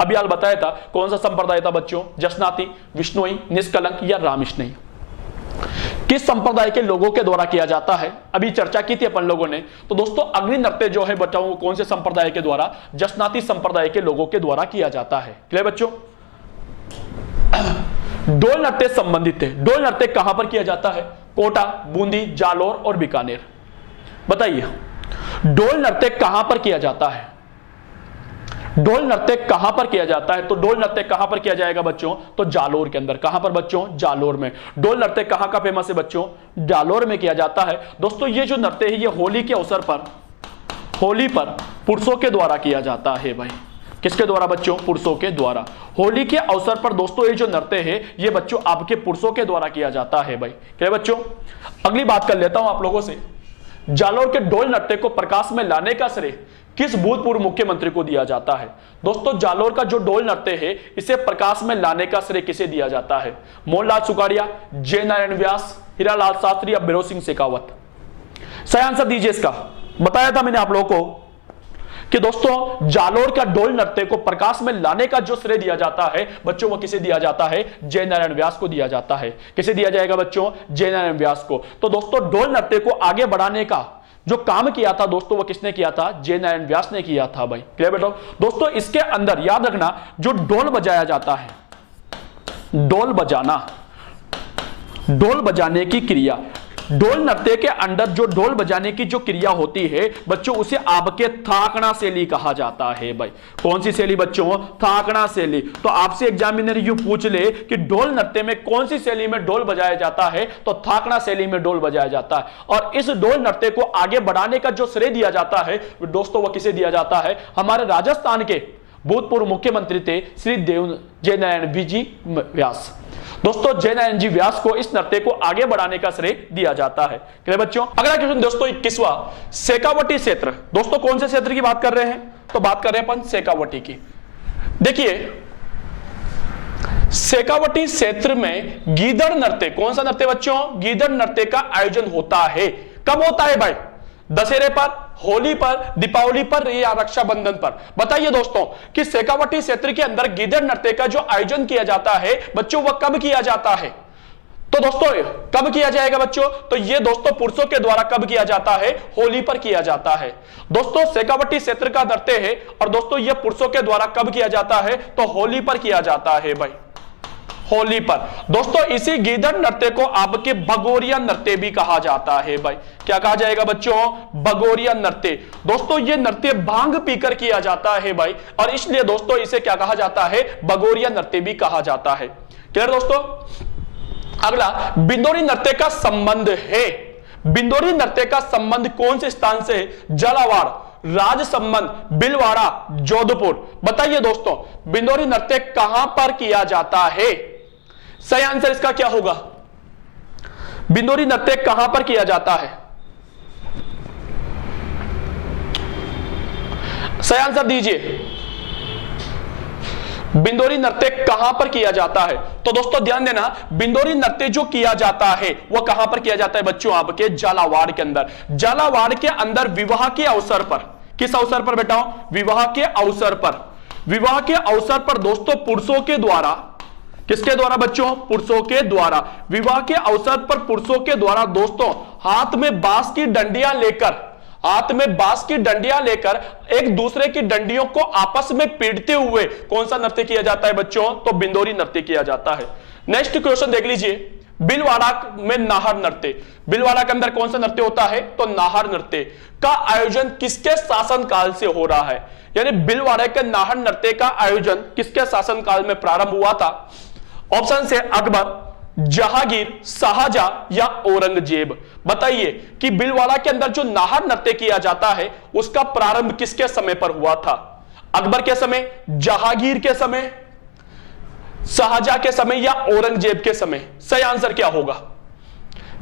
अभी हाल बताया था कौन सा संप्रदाय था बच्चों? जसनाती, विष्णुई, निष्कलंक या रामिष्णई? किस संप्रदाय के लोगों के द्वारा किया जाता है? अभी चर्चा की थी अपन लोगों ने। तो दोस्तों अग्नि नृत्य जो है बताओ कौन से संप्रदाय के द्वारा? जसनाती संप्रदाय के लोगों के द्वारा किया जाता है। क्लियर बच्चों? ढोल नृत्य संबंधित है। ढोल नृत्य कहां पर किया जाता है? कोटा, बूंदी, जालोर और बीकानेर? बताइए ढोल नृत्य कहां पर किया जाता है? ढोल नृत्य कहां पर किया जाता है? तो ढोल नृत्य कहां पर किया जाएगा बच्चों? तो जालोर के अंदर। कहां पर बच्चों? जालोर में। ढोल नृत्य कहां का फेमस है बच्चों? जालोर में किया जाता है। दोस्तों ये जो नृत्य है ये होली के अवसर पर, होली पर पुरुषों के द्वारा किया जाता है भाई। किसके द्वारा बच्चों? पुरुषों के द्वारा। होली के अवसर पर दोस्तों ये जो नृत्य है ये बच्चों आपके पुरुषों के द्वारा किया जाता है भाई। क्या बच्चों? अगली बात कर लेता हूं आप लोगों से। जालोर के ढोल नृत्य को प्रकाश में लाने का श्रेय किस भूतपूर्व मुख्यमंत्री को दिया जाता है? दोस्तों जालोर का जो ढोल नृत्य है इसे प्रकाश में लाने का श्रेय किसे दिया जाता है? मोहनलाल सुखाड़िया, जय नारायण व्यास, हीरालाल शास्त्री या भैरव सिंह शेखावत? सही आंसर दीजिए इसका। बताया था मैंने आप लोगों को कि दोस्तों जालोर का ढोल नृत्य को प्रकाश में लाने का जो श्रेय दिया जाता है बच्चों वो किसे दिया जाता है? जय नारायण व्यास को दिया जाता है। किसे दिया जाएगा बच्चों? जय नारायण व्यास को। तो दोस्तों ढोल नृत्य को आगे बढ़ाने का जो काम किया था दोस्तों वो किसने किया था? जय नारायण व्यास ने किया था भाई। क्लियर बेटा? दोस्तों इसके अंदर याद रखना जो ढोल बजाया जाता है, ढोल बजाना, ढोल बजाने की क्रिया ढोल नृत्य के अंदर जो ढोल बजाने की जो क्रिया होती है बच्चों, उसे आपके थाकना शैली कहा जाता है भाई। कौन सी शैली बच्चों? थाकना शैली। तो आपसे एग्जामिनर यूं पूछ ले कि ढोल नृत्य में कौन सी शैली में ढोल बजाया जाता है, तो थाकना शैली में ढोल बजाया जाता है। और इस ढोल नृत्य को आगे बढ़ाने का जो श्रेय दिया जाता है दोस्तों, वह किसे दिया जाता है? हमारे राजस्थान के भूतपूर्व मुख्यमंत्री थे श्री जयनारायण जी व्यास। दोस्तों जयनारायण जी व्यास को इस नृत्य को आगे बढ़ाने का श्रेय दिया जाता है। क्लियर बच्चों? अगला क्वेश्चन दोस्तों 21वां, शेखावटी क्षेत्र। दोस्तों कौन से क्षेत्र की बात कर रहे हैं? तो बात कर रहे हैं अपन शेखावटी की। देखिए शेखावटी क्षेत्र में गीदड़ नृत्य, कौन सा नृत्य बच्चों? गीदड़ नृत्य का आयोजन होता है। कब होता है भाई? दशहरे पर, होली पर, दीपावली पर या रक्षाबंधन पर। बताइए दोस्तों कि शेखावटी क्षेत्र के अंदर गीदड़ नृत्य का जो आयोजन किया जाता है बच्चों, वह कब किया जाता है? तो दोस्तों कब किया जाएगा बच्चों? तो ये दोस्तों पुरुषों के द्वारा कब किया जाता है? होली पर किया जाता है। दोस्तों शेखावटी क्षेत्र का नृत्य है और दोस्तों ये पुरुषों के द्वारा कब किया जाता है? तो होली पर किया जाता है भाई, होली पर। दोस्तों इसी गीदड़ नृत्य को आपके भगोरिया नृत्य भी कहा जाता है भाई। क्या कहा जाएगा बच्चों? भगोरिया नृत्य। दोस्तों ये नृत्य भांग पीकर किया जाता है भाई, और इसलिए दोस्तों इसे क्या कहा जाता है? भगोरिया नृत्य भी कहा जाता है। क्लियर दोस्तों? अगला बिंदोरी नृत्य का संबंध है। बिंदोरी नृत्य का संबंध कौन से स्थान से है? झालावाड़, राजसमंद, भीलवाड़ा, जोधपुर। बताइए दोस्तों बिंदोरी नृत्य कहां पर किया जाता है? सही आंसर इसका क्या होगा? बिंदोरी नृत्य कहां पर किया जाता है? सही आंसर दीजिए। बिंदोरी नृत्य कहां पर किया जाता है? तो दोस्तों ध्यान देना, बिंदोरी नृत्य जो किया जाता है वह कहां पर किया जाता है बच्चों? आपके झालावाड़ के अंदर। झालावाड़ के अंदर विवाह के अवसर पर। किस अवसर पर बेटा? विवाह के अवसर पर। विवाह के अवसर पर दोस्तों पुरुषों के द्वारा, किसके द्वारा बच्चों? पुरुषों के द्वारा। विवाह के अवसर पर पुरुषों के द्वारा दोस्तों हाथ में बांस की डंडियां लेकर, हाथ में बांस की डंडियां लेकर एक दूसरे की डंडियों को आपस में पीटते हुए कौन सा नृत्य किया जाता है बच्चों? तो बिंदोरी नृत्य किया जाता है। नेक्स्ट क्वेश्चन देख लीजिए, भीलवाड़ा में नाहर नृत्य। भीलवाड़ा के अंदर कौन सा नृत्य होता है? तो नाहर नृत्य का आयोजन किसके शासन काल से हो रहा है? यानी भीलवाड़ा के नाहर नृत्य का आयोजन किसके शासन काल में प्रारंभ हुआ था? ऑप्शन से अकबर, जहांगीर, शाहजहां या औरंगजेब। बताइए कि भीलवाड़ा के अंदर जो नाहर नृत्य किया जाता है उसका प्रारंभ किसके समय पर हुआ था? अकबर के समय, जहांगीर के समय, शाहजहां के समय या औरंगजेब के समय? सही आंसर क्या होगा?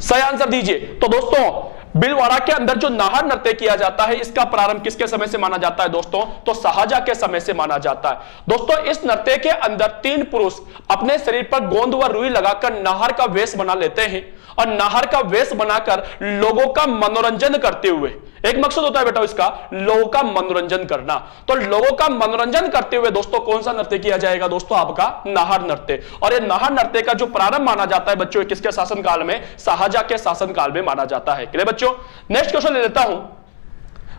सही आंसर दीजिए। तो दोस्तों भीलवाड़ा के अंदर जो नाहर नृत्य किया जाता है इसका प्रारंभ किसके समय से माना जाता है दोस्तों? तो शाहजहां के समय से माना जाता है। दोस्तों इस नृत्य के अंदर 3 पुरुष अपने शरीर पर गोंद व रुई लगाकर नाहर का वेश बना लेते हैं और नाहर का वेश बनाकर लोगों का मनोरंजन करते हुए, एक मकसद होता है बेटा इसका, लोगों का मनोरंजन करना। तो लोगों का मनोरंजन करते हुए दोस्तों कौन सा नृत्य किया जाएगा दोस्तों? आपका नाहर नृत्य। और ये नाहर नृत्य का जो प्रारंभ माना जाता है बच्चों किसके शासन काल में? शाहजहां के शासन काल में माना जाता है। क्लियर बच्चों? नेक्स्ट क्वेश्चन ले लेता हूं।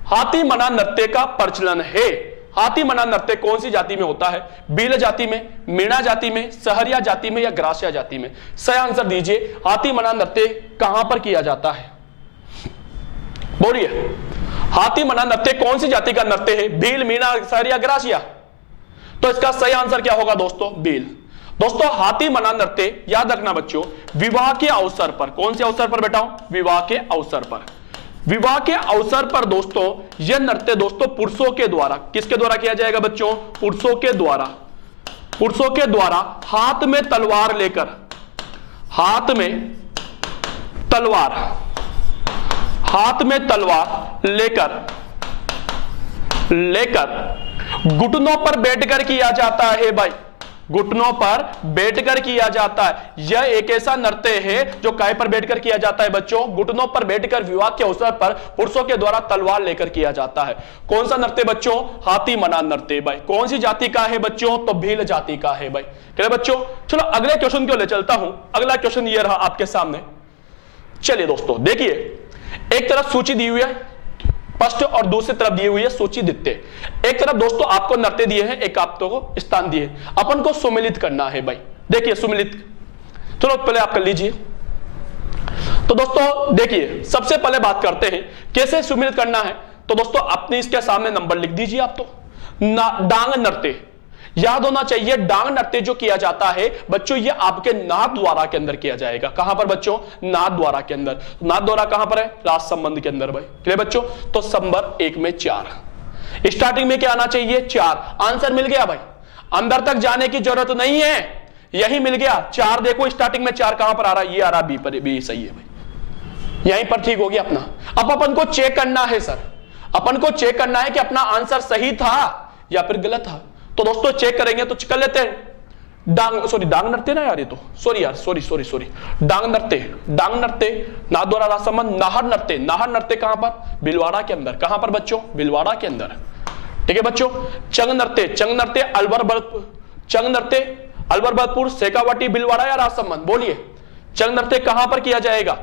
हाथी मना नृत्य का प्रचलन है। हाथी मना नृत्य कौन सी जाति में होता है? भील जाति में, मीणा जाति में, सहरिया जाति में या ग्रासिया जाति में? सही आंसर दीजिए। हाथी मना नृत्य कहां पर किया जाता है? बोलिए, हाथी मना नृत्य कौन सी जाति का नृत्य है? भील, मीणा, सहरिया, ग्रासिया? तो इसका सही आंसर क्या होगा दोस्तों? भील। दोस्तों हाथी मना नृत्य याद रखना बच्चों, विवाह के अवसर पर। कौन से अवसर पर बेटा? विवाह के अवसर पर। विवाह के अवसर पर दोस्तों यह नृत्य दोस्तों पुरुषों के द्वारा, किसके द्वारा किया जाएगा बच्चों? पुरुषों के द्वारा। पुरुषों के द्वारा हाथ में तलवार लेकर, हाथ में तलवार, हाथ में तलवार लेकर घुटनों पर बैठकर किया जाता है भाई। घुटनों पर बैठकर किया जाता है। यह एक ऐसा नृत्य है जो काय पर बैठकर किया जाता है बच्चों? घुटनों पर बैठकर विवाह के अवसर पर पुरुषों के द्वारा तलवार लेकर किया जाता है। कौन सा नृत्य बच्चों? हाथी मना नृत्य भाई। कौन सी जाति का है बच्चों? तो भील जाति का है भाई। क्या बच्चों? चलो अगले क्वेश्चन को ले चलता हूं। अगला क्वेश्चन ये रहा आपके सामने। चलिए दोस्तों देखिए, एक तरफ सूची दी हुई है स्पष्ट और दूसरी तरफ दी हुई है सूची दित्य। एक तरफ दोस्तों आपको नृत्य दिए हैं, एक आपको स्थान दिए, अपन को सुमिलित करना है भाई। देखिए सुमिलित, चलो पहले आप कर लीजिए। तो दोस्तों देखिए, सबसे पहले बात करते हैं कैसे सुमिलित करना है। तो दोस्तों अपने इसके सामने नंबर लिख दीजिए आप। तो डांग नृत्य याद होना चाहिए। डांग नृत्य जो किया जाता है बच्चों, ये आपके नाद द्वारा के अंदर किया जाएगा। कहां पर बच्चों? नाद द्वारा के अंदर। नाद द्वारा कहां पर है? राज संबंध के अंदर भाई। क्लियर बच्चों? तो संबर 1 में 4, स्टार्टिंग में क्या आना चाहिए? 4। आंसर मिल गया भाई, अंदर तक जाने की जरूरत नहीं है, यही मिल गया 4। देखो स्टार्टिंग में 4 कहां पर आ रहा है? ये आ रहा बी पर, बी सही है भाई, यहीं पर ठीक हो गया अपना। अब अपन को चेक करना है सर, अपन को चेक करना है कि अपना आंसर सही था या फिर गलत था। तो दोस्तों चेक करेंगे तो कर लेते हैं। डांग नृत्य ना यार, ये तो सॉरी यार, सॉरी डांग नृत्य नाद द्वारा राज संबंध। नाहर नृत्य कहां पर? भीलवाड़ा के अंदर। कहां पर बच्चों? भीलवाड़ा के अंदर। ठीक है बच्चों। चंग नृत्य अलवर बलपुर शेखावाटी भीलवाड़ा या राज संबंध? बोलिए, चंग नृत्य कहां पर किया जाएगा?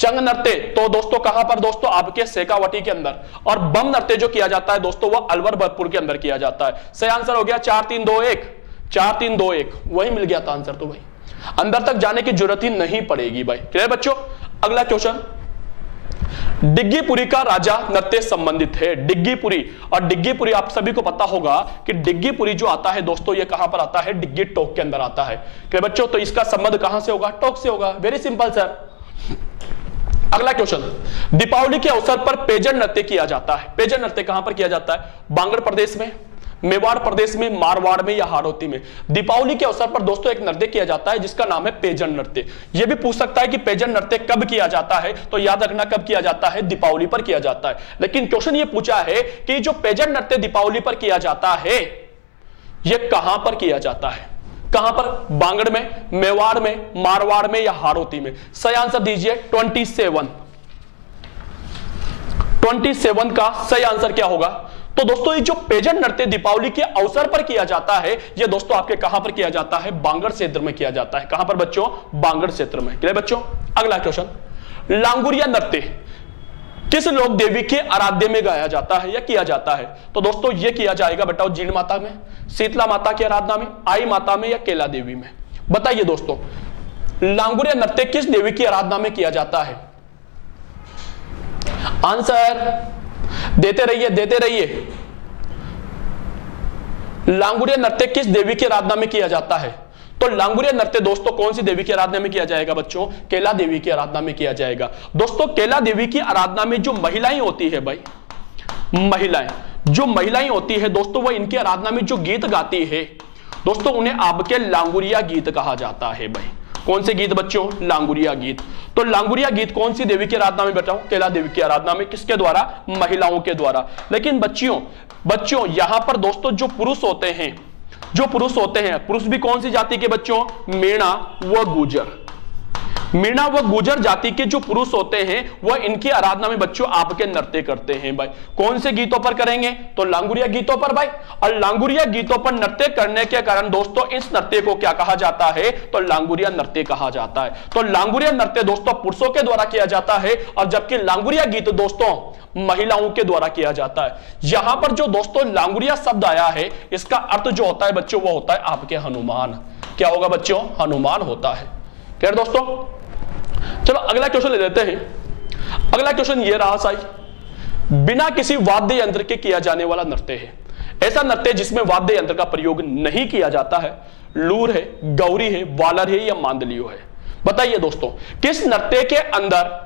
चंग नृत्य तो दोस्तों कहां पर? दोस्तों आपके शेखावाटी के अंदर। और बम नृत्य जो किया जाता है दोस्तों वो अलवर बलपुर के अंदर किया जाता है। सही आंसर हो गया 4 3 2 1, 4 3 2 1, वही मिल गया था आंसर। तो भाई अंदर तक जाने की जरूरत ही नहीं पड़ेगी भाई। क्लियर बच्चों? अगला क्वेश्चन, डिग्गीपुरी का राजा नृत्य संबंधित है। डिग्गीपुरी, और डिग्गीपुरी आप सभी को पता होगा कि डिग्गीपुरी जो आता है दोस्तों ये कहां पर आता है? डिग्गी टोक के अंदर आता है। क्लियर बच्चों? तो इसका संबंध कहां से होगा? टोक से होगा। Very simple sir. अगला क्वेश्चन, दीपावली के अवसर पर पेजर नृत्य किया जाता है। पेजर नृत्य कहां पर किया जाता है? बांगड़ प्रदेश में, मेवाड़ प्रदेश में, मारवाड़ में या हाड़ौती में। दीपावली के अवसर पर दोस्तों एक नृत्य किया जाता है जिसका नाम है पेजर नृत्य। यह भी पूछ सकता है कि पेजर नृत्य कब किया जाता है, तो याद रखना कब किया जाता है? दीपावली पर किया जाता है। लेकिन क्वेश्चन ये पूछा है कि जो पेजर नृत्य दीपावली पर किया जाता है यह कहां पर किया जाता है? कहां पर? बांगड़ में, मेवाड़ में, मारवाड़ में या हाड़ौती में। सही आंसर दीजिए 27 का सही आंसर क्या होगा? तो दोस्तों ये जो पेजर नृत्य दीपावली के अवसर पर किया जाता है ये दोस्तों आपके कहां पर किया जाता है? बांगड़ क्षेत्र में किया जाता है। कहां पर बच्चों? बांगड़ क्षेत्र में। क्लियर बच्चों? अगला क्वेश्चन, लांगुरिया नृत्य किस लोक देवी के आराध्य में गाया जाता है या किया जाता है? तो दोस्तों ये किया जाएगा बताओ, जीण माता में, शीतला माता की आराधना में, आई माता में या केला देवी में। बताइए दोस्तों, लांगुरिया नृत्य किस देवी की आराधना में किया जाता है? आंसर देते रहिए। लांगुरिया नृत्य किस देवी की आराधना में किया जाता है? तो लांगुरिया नृत्य दोस्तों कौन सी देवी की आराधना में किया जाएगा बच्चों? केला देवी की आराधना में किया जाएगा। दोस्तों केला देवी की आराधना में जो महिलाएं होती है भाई, महिलाएं होती है दोस्तों, वह इनकी आराधना में जो गीत गाती है दोस्तों उन्हें आपके लांगुरिया गीत कहा जाता है भाई। कौन से गीत बच्चों? लांगुरिया गीत। तो लांगुरिया गीत कौन सी देवी की आराधना में बताओ? केला देवी की आराधना में। किसके द्वारा? महिलाओं के द्वारा। लेकिन बच्चों यहां पर दोस्तों जो पुरुष होते हैं, पुरुष भी कौन सी जाति के बच्चों? मीणा व गुजर। मीणा व गुजर जाति के जो पुरुष होते हैं वह इनकी आराधना में बच्चों आपके नृत्य करते हैं भाई। कौन से गीतों पर करेंगे? तो लांगुरिया गीतों पर भाई। और लांगुरिया गीतों पर नृत्य करने के कारण दोस्तों इस नृत्य को क्या कहा जाता है? तो लांगुरिया नृत्य कहा जाता है। तो लांगुरिया नृत्य दोस्तों पुरुषों के द्वारा किया जाता है और जबकि लांगुरिया गीत दोस्तों महिलाओं के द्वारा किया जाता है। यहां पर जो दोस्तों लांगुरिया शब्द आया है इसका अर्थ जो होता है बच्चों वो होता है आपके हनुमान। क्या होगा बच्चों? हनुमान होता है। क्लियर दोस्तों? चलो अगला क्वेश्चन ले लेते हैं। अगला क्वेश्चन ये रहा साई, बिना किसी वाद्य यंत्र के किया जाने वाला नृत्य है। ऐसा नृत्य जिसमें वाद्य यंत्र का प्रयोग नहीं किया जाता है। लूर है, गौरी है, वालर है या मांदलियो है। बताइए दोस्तों किस नृत्य के अंदर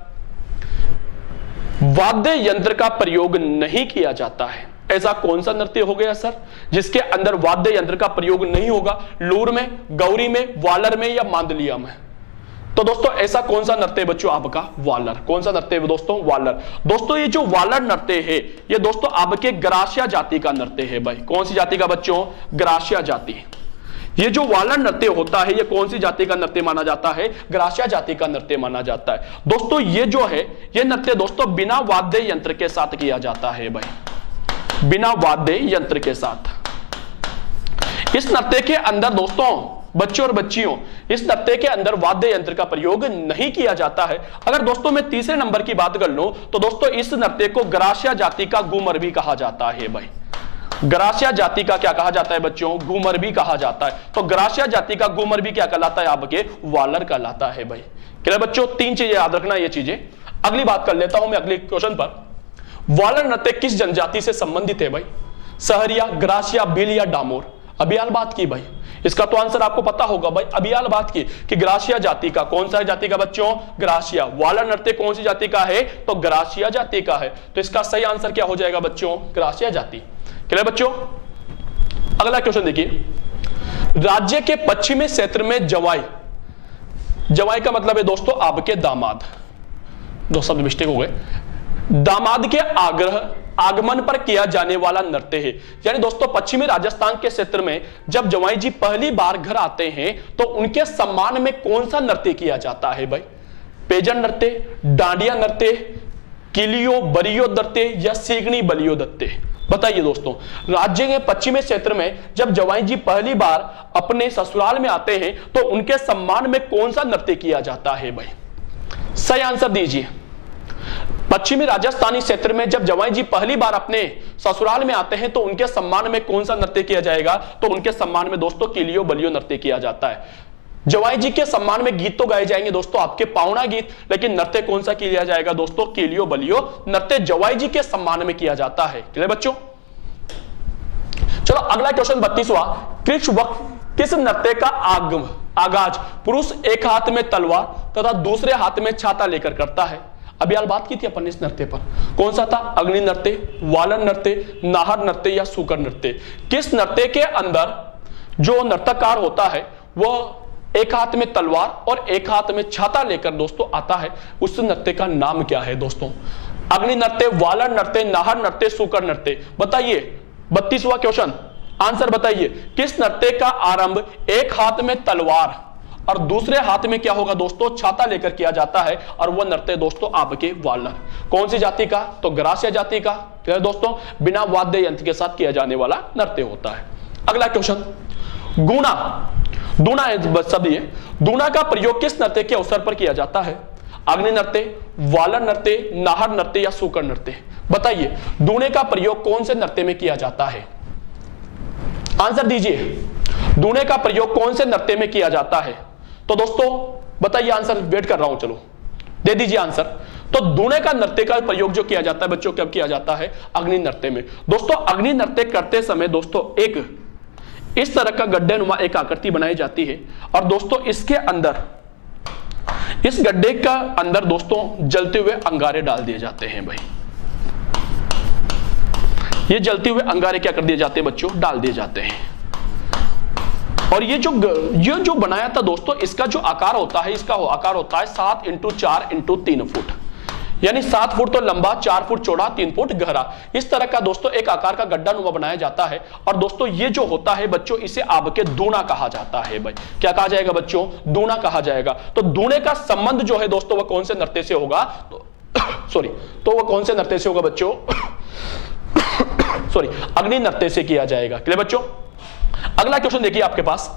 वाद्य यंत्र का प्रयोग नहीं किया जाता है? ऐसा कौन सा नृत्य हो गया सर जिसके अंदर वाद्य यंत्र का प्रयोग नहीं होगा? लूर में, गौरी में, वालर में या मांदलिया में। तो दोस्तों ऐसा कौन सा नृत्य बच्चों? आपका वालर। कौन सा नृत्य है दोस्तों? वालर। दोस्तों ये जो वालर नृत्य है ये दोस्तों आपके ग्रासिया जाति का नृत्य है भाई। कौन सी जाति का बच्चों? ग्रासिया जाति। ये जो वालर नृत्य होता है ये कौन सी जाति का नृत्य माना जाता है? ग्रासिया जाति का नृत्य माना जाता है। दोस्तों ये जो है ये नृत्य दोस्तों बिना वाद्य यंत्र के साथ किया जाता है भाई, बिना वाद्य यंत्र के साथ। इस नृत्य के अंदर दोस्तों बच्चों और बच्चियों इस नृत्य के अंदर वाद्य यंत्र का प्रयोग नहीं किया जाता है। अगर दोस्तों मैं तीसरे नंबर की बात कर लूं तो दोस्तों इस नृत्य को ग्रासिया जाति का घूमर भी कहा जाता है भाई। ग्रासिया जाति का क्या कहा जाता है बच्चों? घूमर भी कहा जाता है। तो ग्रासिया जाति का घूमर भी क्या कहलाता है? आपके वालर कहलाता है भाई। क्लियर बच्चों? 3 चीजें याद रखना ये चीजें। अगली बात कर लेता हूं मैं अगले क्वेश्चन पर। वालर नृत्य किस जनजाति से संबंधित है भाई? सहरिया, ग्रासिया, भील या डामोर? अभियाल बात की भाई, इसका तो आंसर आपको पता होगा भाई। अभियाल बात की कि ग्रासिया जाति का, कौन सा जाति का बच्चों? ग्रासिया। वालर नृत्य कौन सी जाति का है? तो ग्रासिया जाति का है। तो इसका सही आंसर क्या हो जाएगा बच्चों? ग्रासिया जाति। क्लियर बच्चों? अगला क्वेश्चन देखिए, राज्य के पश्चिमी क्षेत्र में जवाई, जवाई का मतलब है दोस्तों आपके दामाद, दो शब्द मिस्टेक हो गए, दामाद के आगमन पर किया जाने वाला नृत्य है। यानी दोस्तों पश्चिमी राजस्थान के क्षेत्र में जब जवाई जी पहली बार घर आते हैं तो उनके सम्मान में कौन सा नृत्य किया जाता है भाई? पेजन नृत्य, डांडिया नृत्य, किलियो बरियो नृत्य या सीगनी बलियो नृत्य? बताइए दोस्तों, राज्य के पश्चिमी क्षेत्र में जब जवाई जी पहली बार अपने ससुराल में आते हैं तो उनके सम्मान में कौन सा नृत्य किया जाता है भाई? सही आंसर दीजिए। पश्चिमी राजस्थानी क्षेत्र में जब जवाई जी पहली बार अपने ससुराल में आते हैं तो उनके सम्मान में कौन सा नृत्य किया जाएगा? तो उनके सम्मान में दोस्तों किलियो बलियो नृत्य किया जाता है। जवाई जी के सम्मान में गीत तो गाए जाएंगे दोस्तों आपके पावना गीत, लेकिन नृत्य कौन सा किया जाएगा दोस्तों? किलियो बलियो नृत्य जवाई जी के सम्मान में किया जाता है। क्लियर बच्चों? चलो अगला क्वेश्चन 32वां, किस नृत्य का आगाज पुरुष एक हाथ में तलवार तथा दूसरे हाथ में छाता लेकर करता है? अभी यार बात की थी अपन इस नृत्य पर, कौन सा था? अग्नि नृत्य, वालन नृत्य, नाहर नृत्य या सूकर नृत्य? किस नृत्य के अंदर जो नर्तककार होता है वह एक हाथ में तलवार और एक हाथ में छाता लेकर दोस्तों आता है, उस नृत्य का नाम क्या है दोस्तों? अग्नि नृत्य, वालन नृत्य, नाहर नृत्य, सूकर नृत्य? बताइए। 32वां क्वेश्चन, आंसर बताइए। किस नृत्य का आरंभ एक हाथ में तलवार और दूसरे हाथ में क्या होगा दोस्तों? छाता लेकर किया जाता है, और वह नृत्य दोस्तों आपके वालर। कौन सी जाति का? तो ग्रासिया जाति का। क्लियर दोस्तों? बिना वाद्य यंत्र के साथ किया जाने वाला नृत्य होता है। अगला क्वेश्चन, गुणा, दूना शब्द ये, दूना का प्रयोग किस नृत्य के अवसर पर किया जाता है? अग्नि नृत्य, वालन नृत्य, नाहर नृत्य या सूकर नृत्य? बताइए, दूने का प्रयोग कौन से नृत्य में किया जाता है? आंसर दीजिए। दूने का प्रयोग कौन से नृत्य में किया जाता है? तो दोस्तों बताइए आंसर, वेट कर रहा हूं, चलो दे दीजिए आंसर। तो दूने का नृत्य का प्रयोग जो किया जाता है बच्चों, कब किया जाता है? अग्नि नृत्य में। दोस्तों अग्नि नृत्य करते समय दोस्तों एक इस तरह का गड्ढे नुमा एक आकृति बनाई जाती है, और दोस्तों इसके अंदर, इस गड्ढे का अंदर दोस्तों जलते हुए अंगारे डाल दिए जाते हैं भाई। ये जलते हुए अंगारे क्या कर दिए जाते हैं बच्चों? डाल दिए जाते हैं। और ये जो बनाया था दोस्तों, इसका जो आकार होता है, इसका आकार होता है 7 × 4 × 3 फुट, यानी 7 फुट तो लंबा, 4 फुट चौड़ा, 3 फुट गहरा। इस तरह का दोस्तों एक आकार का गड्ढा नुमा बनाया जाता है, और दोस्तों ये जो होता है बच्चों, इसे आपके दूना कहा जाता है भाई। क्या कहा जाएगा बच्चों? दूना कहा जाएगा। तो दूने का संबंध जो है दोस्तों वह कौन से नृत्य से होगा? तो सॉरी, तो वह कौन से नृत्य से होगा बच्चों? सॉरी, अग्नि नृत्य से किया जाएगा। क्लियर बच्चों? अगला क्वेश्चन देखिए आपके पास,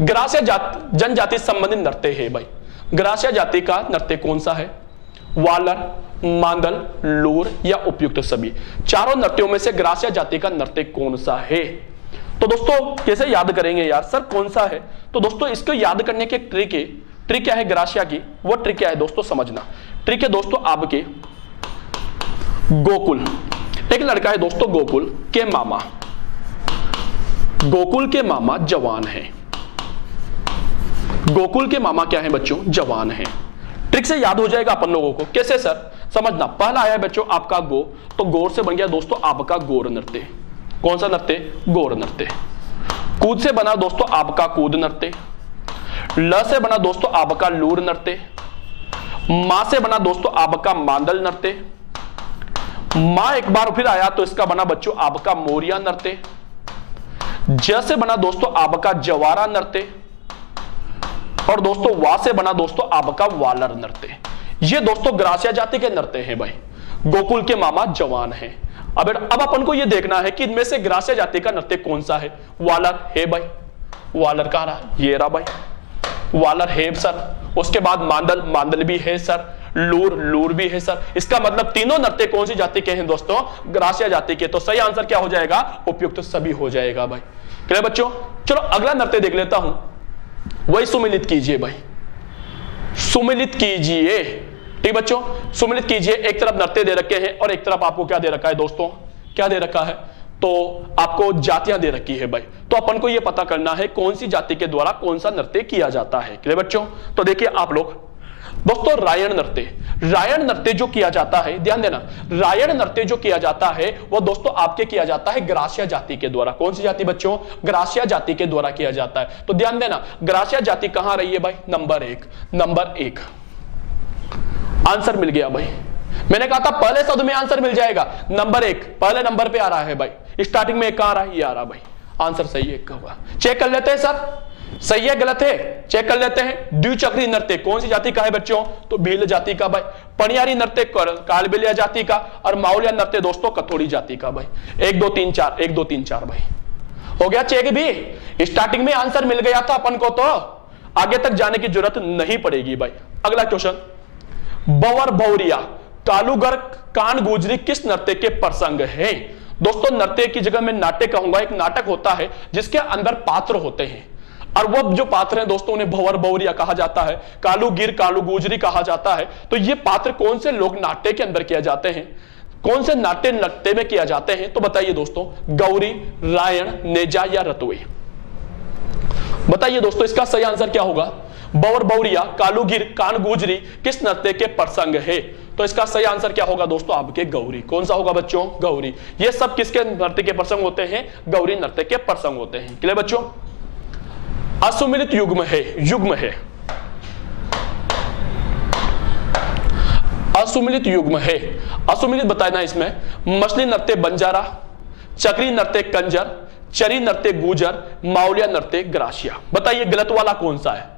ग्रासिया जनजाति संबंधित नृत्य है भाई। ग्रासिया जाति का नृत्य कौन सा है? वालर, मांदल, लूर या उपयुक्त सभी? चारों नृत्यों में से ग्रासिया जाति का नृत्य कौन सा है? तो दोस्तों कैसे याद करेंगे यार सर, कौन सा है? तो दोस्तों इसको याद करने की ट्रिक क्या है ग्रासिया की? वो ट्रिक क्या है दोस्तों? समझना। ट्रिक है दोस्तों आपके गोकुल, एक लड़का है दोस्तों गोकुल के मामा, गोकुल के मामा जवान है। गोकुल के मामा क्या है बच्चों? जवान है। ट्रिक से याद हो जाएगा अपन लोगों को। कैसे सर? समझना। पहला आया बच्चों आपका गो, तो गौर से बन गया दोस्तों आपका गौर नृत्य। कौन सा नृत्य? गौर नृत्य। कूद से बना दोस्तों आपका कूद नृत्य। ल से बना दोस्तों आपका लूर नृत्य। मां से बना दोस्तों आपका मांदल नृत्य। मां एक बार फिर आया तो इसका बना बच्चों आपका मोरिया नृत्य। ज से बना दोस्तों आपका जवारा नृत्य, और दोस्तों वा से बना दोस्तों आपका वालर नृत्य। ये दोस्तों ग्रासिया जाति के नृत्य हैं भाई। गोकुल के मामा जवान हैं। अब अपन को ये देखना है कि इनमें से ग्रासिया जाति का नृत्य कौन सा है? वालर है भाई, वालर कहां रहा? ये रहा भाई, वालर है सर। उसके बाद मांदल, मांदल भी है सर। लूर, लूर भी है सर। इसका मतलब तीनों नृत्य कौन सी जाति के हैं दोस्तों? ग्रासिया जाति के। तो सही आंसर क्या हो जाएगा? उपयुक्त सभी हो जाएगा भाई। क्लियर बच्चों? चलो अगला नृत्य देख लेता हूं, वही सुमिलित कीजिए भाई, सुमिलित कीजिए। ठीक बच्चों, सुमिलित कीजिए। एक तरफ नृत्य दे रखे हैं और एक तरफ आपको क्या दे रखा है दोस्तों? क्या दे रखा है? तो आपको जातियां दे रखी है भाई। तो अपन को यह पता करना है कौन सी जाति के द्वारा कौन सा नृत्य किया जाता है। क्लियर बच्चों? तो देखिए आप लोग दोस्तों, रायण नृत्य, रायण नृत्य जो किया जाता है, ध्यान देना, रायण नृत्य जो किया जाता है वो दोस्तों आपके किया जाता है ग्रासिया जाति के द्वारा। कौन सी जाति बच्चों? ग्रासिया जाति के द्वारा किया जाता है। तो ध्यान देना, ग्रासिया जाति कहां रही है भाई? Number 1, number 1। आंसर मिल गया भाई। मैंने कहा था पहले शब्द में आंसर मिल जाएगा। नंबर 1 पहले नंबर पे आ रहा है भाई। स्टार्टिंग में एक कहां आ रहा है? ये आ रहा भाई। आंसर सही है, का होगा। चेक कर लेते हैं सर, सही है गलत है? चेक कर लेते हैं। द्विचक्री नृत्य कौन सी जाति का है बच्चों? तो भील जाति का भाई। पनियारी नृत्य कालबेलिया जाति का, और माउलिया नृत्य दोस्तों कथोड़ी जाति का भाई। 1 2 3 4, 1 2 3 4 भाई। हो गया चेक भी। स्टार्टिंग में आंसर मिल गया था अपन को, तो आगे तक जाने की जरूरत नहीं पड़ेगी भाई। अगला क्वेश्चन, बवर भौरिया कालूगर कान गुजरी किस नृत्य के प्रसंग है? दोस्तों नृत्य की जगह मैं नाट्य कहूंगा। एक नाटक होता है जिसके अंदर पात्र होते हैं, और वो जो पात्र हैं दोस्तों उन्हें भंवर भौरिया कहा जाता है, कालूगिर कालू गुजरी कहा जाता है। तो ये पात्र कौन से लोक नाट्य के अंदर किया जाते हैं? कौन से नाट्य नृत्य में किया जाते हैं? तो बताइए दोस्तों, गौरी, रायण, नेजा या रतुई? बताइए दोस्तों इसका सही आंसर क्या होगा? बवर भौरिया कालूगिर कान गुजरी किस नृत्य के प्रसंग है? तो इसका सही आंसर क्या होगा दोस्तों? आपके गौरी। कौन सा होगा बच्चों? गौरी। ये सब किसके नृत्य के प्रसंग होते हैं? गौरी नृत्य के प्रसंग होते हैं। क्लियर बच्चों? असुमिलित युग्म है, युग्म है, असुमिलित युग्म है। असुमिलित बताना इसमें, मछली नृत्य बंजारा, चक्री नृत्य कंजर, चरी नृत्य गुजर, माउलिया नृत्य ग्रासिया। बताइए गलत वाला कौन सा है?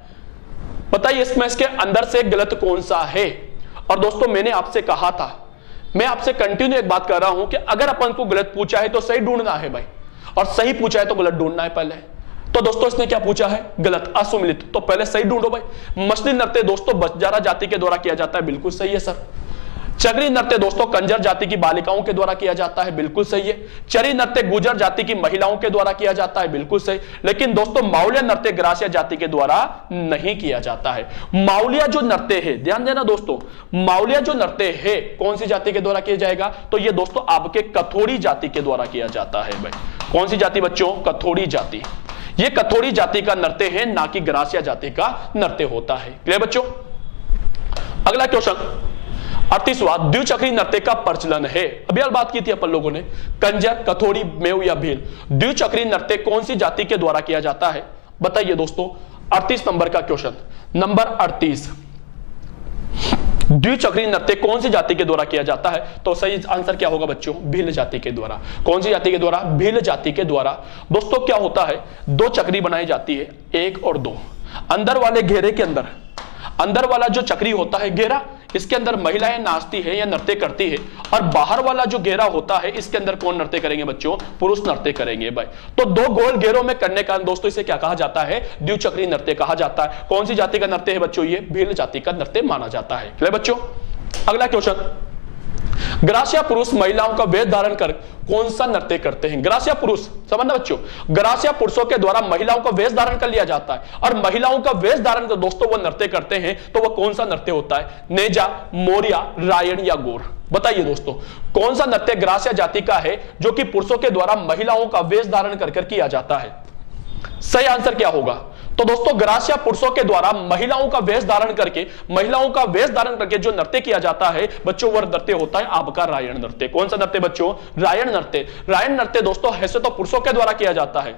बताइए इसमें इसके अंदर से गलत कौन सा है? और दोस्तों मैंने आपसे कहा था, मैं आपसे कंटिन्यू एक बात कर रहा हूं कि अगर अपन को गलत पूछा है तो सही ढूंढना है भाई, और सही पूछा है तो गलत ढूंढना है पहले। तो दोस्तों इसने क्या पूछा है? गलत, असुमिलित। तो पहले सही ढूंढो भाई। मछली नृत्य दोस्तों बंजारा जाति के द्वारा किया जाता है, बिल्कुल सही है सर। चक्री नृत्य दोस्तों कंजर जाति की बालिकाओं के द्वारा किया जाता है, बिल्कुल सही है। चरी नृत्य गुजर जाति की महिलाओं के द्वारा किया जाता है, बिल्कुल सही। लेकिन दोस्तों माउलिया नृत्य ग्रासिया जाति के द्वारा नहीं किया जाता है। माउलिया जो नृत्य है, ध्यान देना दोस्तों, माउलिया जो नृत्य है कौन सी जाति के द्वारा किया जाएगा? तो ये दोस्तों आपके कथोड़ी जाति के द्वारा किया जाता है भाई। कौन सी जाति बच्चों? कथोड़ी जाति। ये कथोड़ी जाति का नृत्य है, ना कि ग्रासिया जाति का नृत्य होता है। क्लियर बच्चों? अगला क्वेश्चन 38वां, द्विचक्री नृत्य का प्रचलन है। अभी बात की थी अपन लोगों ने, कंजर, कथोड़ी, मेव या भील। द्विचक्री नृत्य कौन सी जाति के द्वारा किया जाता है? बताइए दोस्तों। 38 नंबर का क्वेश्चन, नंबर 38, द्विचक्री नृत्य कौन सी जाति के द्वारा किया जाता है? तो सही आंसर क्या होगा बच्चों? भील जाति के द्वारा। कौन सी जाति के द्वारा? भील जाति के द्वारा। दोस्तों क्या होता है, 2 चक्री बनाई जाती है, 1 और 2। अंदर वाले घेरे के अंदर, अंदर वाला जो चक्री होता है घेरा, इसके अंदर महिलाएं नाचती है या नृत्य करती है, और बाहर वाला जो घेरा होता है इसके अंदर कौन नृत्य करेंगे बच्चों? पुरुष नृत्य करेंगे भाई। तो 2 गोल घेरों में करने का दोस्तों इसे क्या कहा जाता है? द्विचक्री नृत्य कहा जाता है। कौन सी जाति का नृत्य है बच्चों? ये भील जाति का नृत्य माना जाता है। क्लियर बच्चों? अगला क्वेश्चन, ग्रासिया पुरुष महिलाओं का वेश धारण कर कौन सा नृत्य करते हैं? ग्रासिया पुरुष, समझना बच्चों, ग्रासिया पुरुषों के द्वारा महिलाओं का वेश धारण कर लिया जाता है, और महिलाओं का वेश धारण कर दोस्तों वो नृत्य करते हैं। तो वो कौन सा नृत्य होता है? नेजा, मोरिया, रायण या गौर? बताइए दोस्तों कौन सा नृत्य ग्रासिया जाति का है जो कि पुरुषों के द्वारा महिलाओं का वेश धारण कर किया जाता है? सही आंसर क्या होगा? तो दोस्तों ग्रासिया पुरुषों के द्वारा महिलाओं का वेश धारण करके, महिलाओं का वेश धारण करके जो नृत्य किया जाता है बच्चों, वह नृत्य होता है आपका रायण नृत्य। कौन सा नृत्य बच्चों? रायण नृत्य। रायण नृत्य दोस्तों ऐसे तो पुरुषों के द्वारा किया जाता है,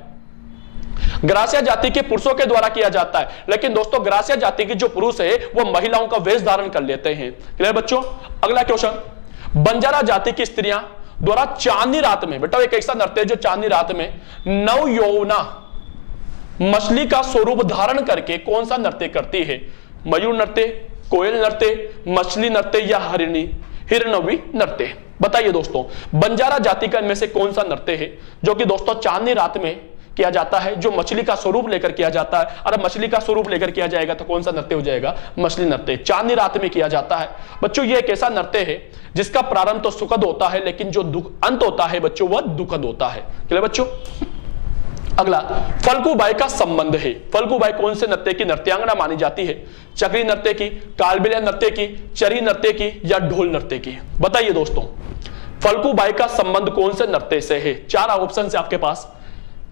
ग्रासिया जाति के पुरुषों के द्वारा किया जाता है, लेकिन दोस्तों ग्रासिया जाति के जो पुरुष है वो महिलाओं का वेश धारण कर लेते हैं। क्लियर बच्चों? अगला क्वेश्चन, बंजारा जाति की स्त्रियां द्वारा चांदनी रात में, बेटा एक ऐसा नृत्य जो चांदनी रात में नव यौवना मछली का स्वरूप धारण करके कौन सा नृत्य करती है? मयूर नृत्य, कोयल नृत्य, मछली नृत्य या हिरणवी नृत्य? बताइए दोस्तों बंजारा जाति का इनमें से कौन सा नृत्य है जो कि दोस्तों चांदनी रात में किया जाता है, जो मछली का स्वरूप लेकर किया जाता है। अरे मछली का स्वरूप लेकर किया जाएगा तो कौन सा नृत्य हो जाएगा? मछली नृत्य। चांदनी रात में किया जाता है बच्चों। ये एक ऐसा नृत्य है जिसका प्रारंभ तो सुखद होता है, लेकिन जो अंत होता है बच्चों वह दुखद होता है। क्लियर बच्चों? अगला, फल्गुबाई का संबंध है। फल्गुबाई कौन से नृत्य की नृत्यांगना मानी जाती है? चक्री नृत्य की, कालबेलिया नृत्य की, चरी नृत्य की या ढोल नृत्य की? बताइए दोस्तों, फल्गुबाई का संबंध कौन से नृत्य से है? चार ऑप्शन है आपके पास।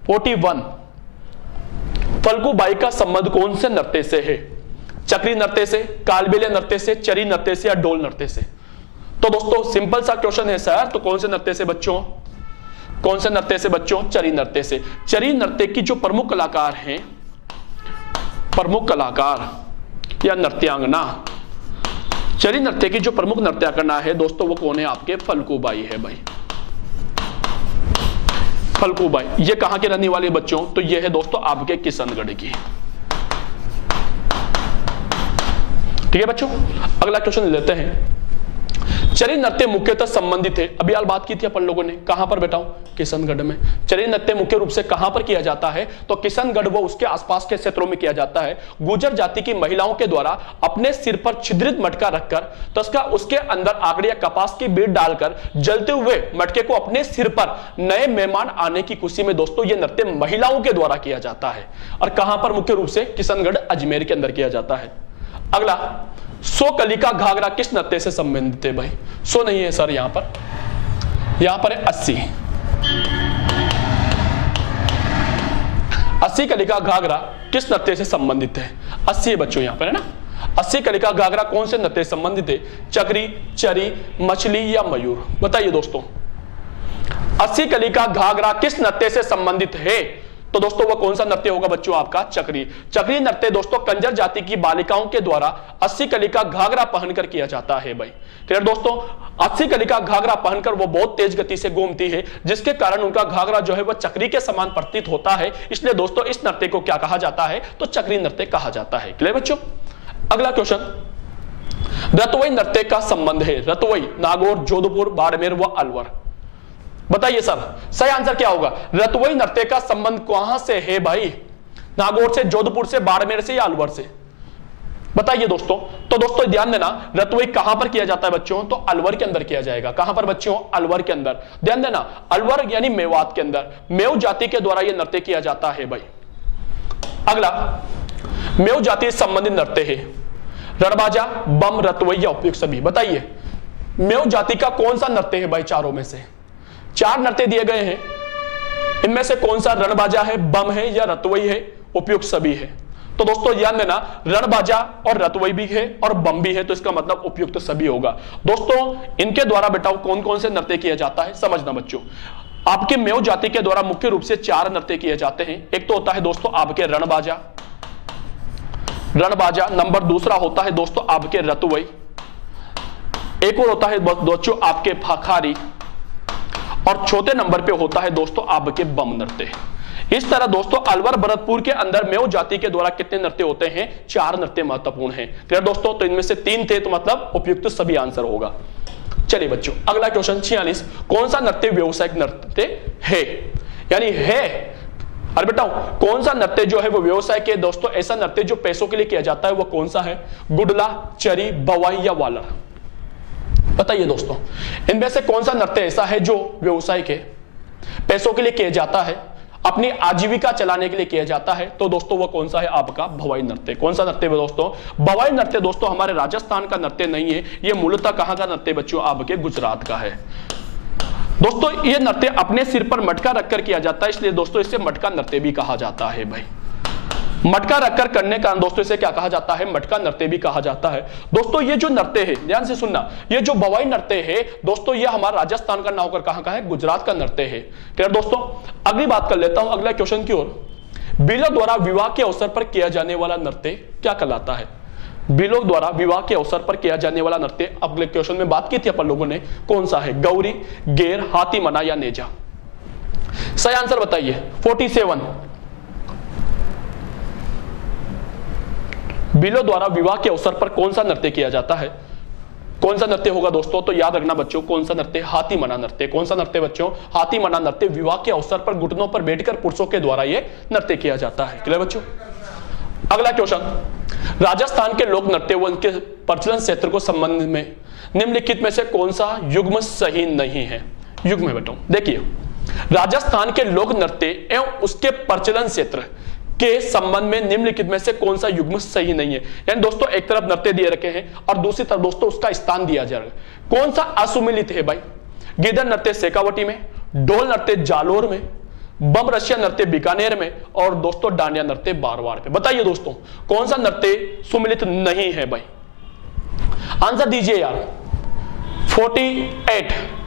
41, फल्गुबाई का संबंध कौन से नृत्य से है? चक्री नृत्य से, कालबेलिया नृत्य से, चरी नृत्य से या ढोल नृत्य से? तो दोस्तों सिंपल सा क्वेश्चन है सर, तो कौन से नृत्य से बच्चों? कौन से नृत्य से बच्चों? चरी नृत्य से। चरी नृत्य की जो प्रमुख कलाकार हैं, प्रमुख कलाकार या नृत्यांगना, चरी नृत्य की जो प्रमुख नृत्यांगना है दोस्तों वो कौन है? आपके फल्गुबाई है भाई, फल्गुबाई। ये कहां के रहने वाले बच्चों? तो ये है दोस्तों आपके किशनगढ़ की। ठीक है बच्चों, अगला क्वेश्चन लेते हैं। चरी नृत्य मुख्यतः संबंधित है, अभी हाल बात की थी अपन लोगों ने, कहां पर बेटा? किशनगढ़ में। चरी नृत्य मुख्य रूप से कहां पर किया जाता है? तो किशनगढ़ व उसके आसपास के क्षेत्रों में किया जाता है। गुर्जर जाति की महिलाओं के द्वारा अपने सिर पर छिद्रित मटका रखकर तथा उसके अंदर आगड़ी या कपास की बीट डालकर जलते हुए मटके को अपने सिर पर नए मेहमान आने की खुशी में दोस्तों ये नृत्य महिलाओं के द्वारा किया जाता है। और कहां पर मुख्य रूप से? किशनगढ़ अजमेर के अंदर किया जाता है। अगला, सो कलिका घाघरा किस नृत्य से संबंधित है भाई? सो नहीं है सर, यहां पर है 80। 80 कलिका घाघरा किस नृत्य से संबंधित है? 80 है बच्चों, यहां पर है ना। 80 कलिका घाघरा कौन से नृत्य से संबंधित है? चक्री, चरी, मछली या मयूर? बताइए दोस्तों, 80 कलिका घाघरा किस नृत्य से संबंधित है? तो दोस्तों वह कौन सा नृत्य होगा बच्चों? आपका चक्री। चक्री नृत्य दोस्तों कंजर जाति की बालिकाओं के द्वारा 80 कलिका घाघरा पहनकर किया जाता है भाई। क्लियर दोस्तों? 80 कलिका घाघरा पहनकर वो बहुत तेज गति से घूमती है, जिसके कारण उनका घाघरा जो है वह चक्री के समान प्रतीत होता है। इसलिए दोस्तों इस नृत्य को क्या कहा जाता है? तो चक्री नृत्य कहा जाता है। क्लियर बच्चों? अगला क्वेश्चन, रतवई नृत्य का संबंध है। रतवई नागौर, जोधपुर, बाड़मेर व अलवर। बताइए सर, सही आंसर क्या होगा? रतवई नृत्य का संबंध कहां से है भाई? नागौर से, जोधपुर से, बाड़मेर से या अलवर से? बताइए दोस्तों। तो दोस्तों ध्यान देना, रतवई कहां पर किया जाता है बच्चों? तो अलवर के अंदर किया जाएगा। कहां पर बच्चों? अलवर के अंदर। ध्यान देना, अलवर यानी मेवात के अंदर मेव जाति के द्वारा यह नृत्य किया जाता है भाई। अगला, मेव जाति से संबंधित नृत्य है रणबाजा, बम, रतवई या उपयुक्त सभी? बताइए, मेव जाति का कौन सा नृत्य है भाई? चारों में से चार नृत्य दिए गए हैं, इनमें से कौन सा रणबाजा है, बम है या रतवई है, उपयुक्त सभी है? तो दोस्तों ध्यान देना, रणबाजा और रतवई भी है और बम भी है, तो इसका मतलब उपयुक्त सभी होगा। दोस्तों इनके द्वारा बेटा कौन कौन से नृत्य किया जाता है समझना बच्चों। आपके मेव जाति के द्वारा मुख्य रूप से चार नृत्य किए जाते हैं। एक तो होता है दोस्तों आपके रणबाजा, नंबर दूसरा होता है दोस्तों आपके रतवई, एक और होता है दोस्तों आपके फाखारी, और चौथे नंबर पे होता है दोस्तों आपके बम नृत्य। इस तरह दोस्तों अलवर भरतपुर के अंदर मेव जाति के द्वारा कितने नृत्य होते हैं? चार नृत्य महत्वपूर्ण हैं। क्लियर दोस्तों? तो इनमें से तीन थे, तो मतलब उपयुक्त सभी आंसर होगा। चलिए बच्चों अगला क्वेश्चन 46, कौन सा नृत्य व्यावसायिक नृत्य है? यानी है, अरे बेटा कौन सा नृत्य जो है वो व्यवसाय के दोस्तों ऐसा नृत्य जो पैसों के लिए किया जाता है वो कौन सा है? गुडला, चरी, बवाई या वालर? बताइए दोस्तों, इनमें से कौन सा नृत्य ऐसा है जो व्यवसाय के पैसों के लिए किया जाता है, अपनी आजीविका चलाने के लिए किया जाता है? तो दोस्तों वो कौन सा है? आपका भवाई नृत्य। कौन सा नृत्य है दोस्तों? भवाई नृत्य दोस्तों हमारे राजस्थान का नृत्य नहीं है, ये मूलतः कहां का नृत्य बच्चों? आपके गुजरात का है। दोस्तों ये नृत्य अपने सिर पर मटका रखकर किया जाता है, इसलिए दोस्तों इसे मटका नृत्य भी कहा जाता है भाई। मटका रखकर करने का दोस्तों इसे क्या कहा जाता है? मटका नृत्य भी कहा जाता है। दोस्तों ये जो नृत्य है, ध्यान से सुनना, ये जो भवाई नृत्य है दोस्तों ये हमारा राजस्थान का ना होकर कहां का है? गुजरात का नृत्य है। क्लियर दोस्तों? अगली बात कर लेता हूं अगला क्वेश्चन की ओर। बिलों द्वारा विवाह के अवसर पर किया जाने वाला नृत्य क्या कहलाता है? बिलों द्वारा विवाह के अवसर पर किया जाने वाला नृत्य अगले क्वेश्चन में बात की थी अपन लोगों ने, कौन सा है? गौरी, गेर, हाथी मना या नेजा? सही आंसर बताइए। 47, बिलों द्वारा विवाह के अवसर पर कौन सा नृत्य किया जाता है? कौन सा नृत्य होगा दोस्तों? तो याद रखना बच्चों, कौन सा नृत्य? हाथी मना नृत्य। कौन सा नृत्य बच्चों? हाथी मना नृत्य। विवाह के अवसर पर घुटनों पर बैठकर पुरुषों के द्वारा यह नृत्य किया जाता है। क्लियर बच्चों? अगला क्वेश्चन, राजस्थान के लोक नृत्य व उनके प्रचलन क्षेत्र को संबंध में निम्नलिखित में से कौन सा युग्म सही नहीं है? युग्म है बेटों। देखिए, राजस्थान के लोक नृत्य एवं उसके प्रचलन क्षेत्र के संबंध में निम्नलिखित में से कौन सा युग्म सही नहीं है? यानी दोस्तों एक तरफ नृत्य दिए रखे हैं और दूसरी तरफ दोस्तों उसका स्थान दिया जा रहा है। कौन सा असुमिलित है भाई? गिदड़ नृत्य शेखावटी में, ढोल नृत्य जालोर में, बम रसिया नृत्य बीकानेर में और दोस्तों डांडिया नृत्य बारवाड़ पे। बताइए दोस्तों कौन सा नृत्य सुमिलित नहीं है भाई? आंसर दीजिए यार।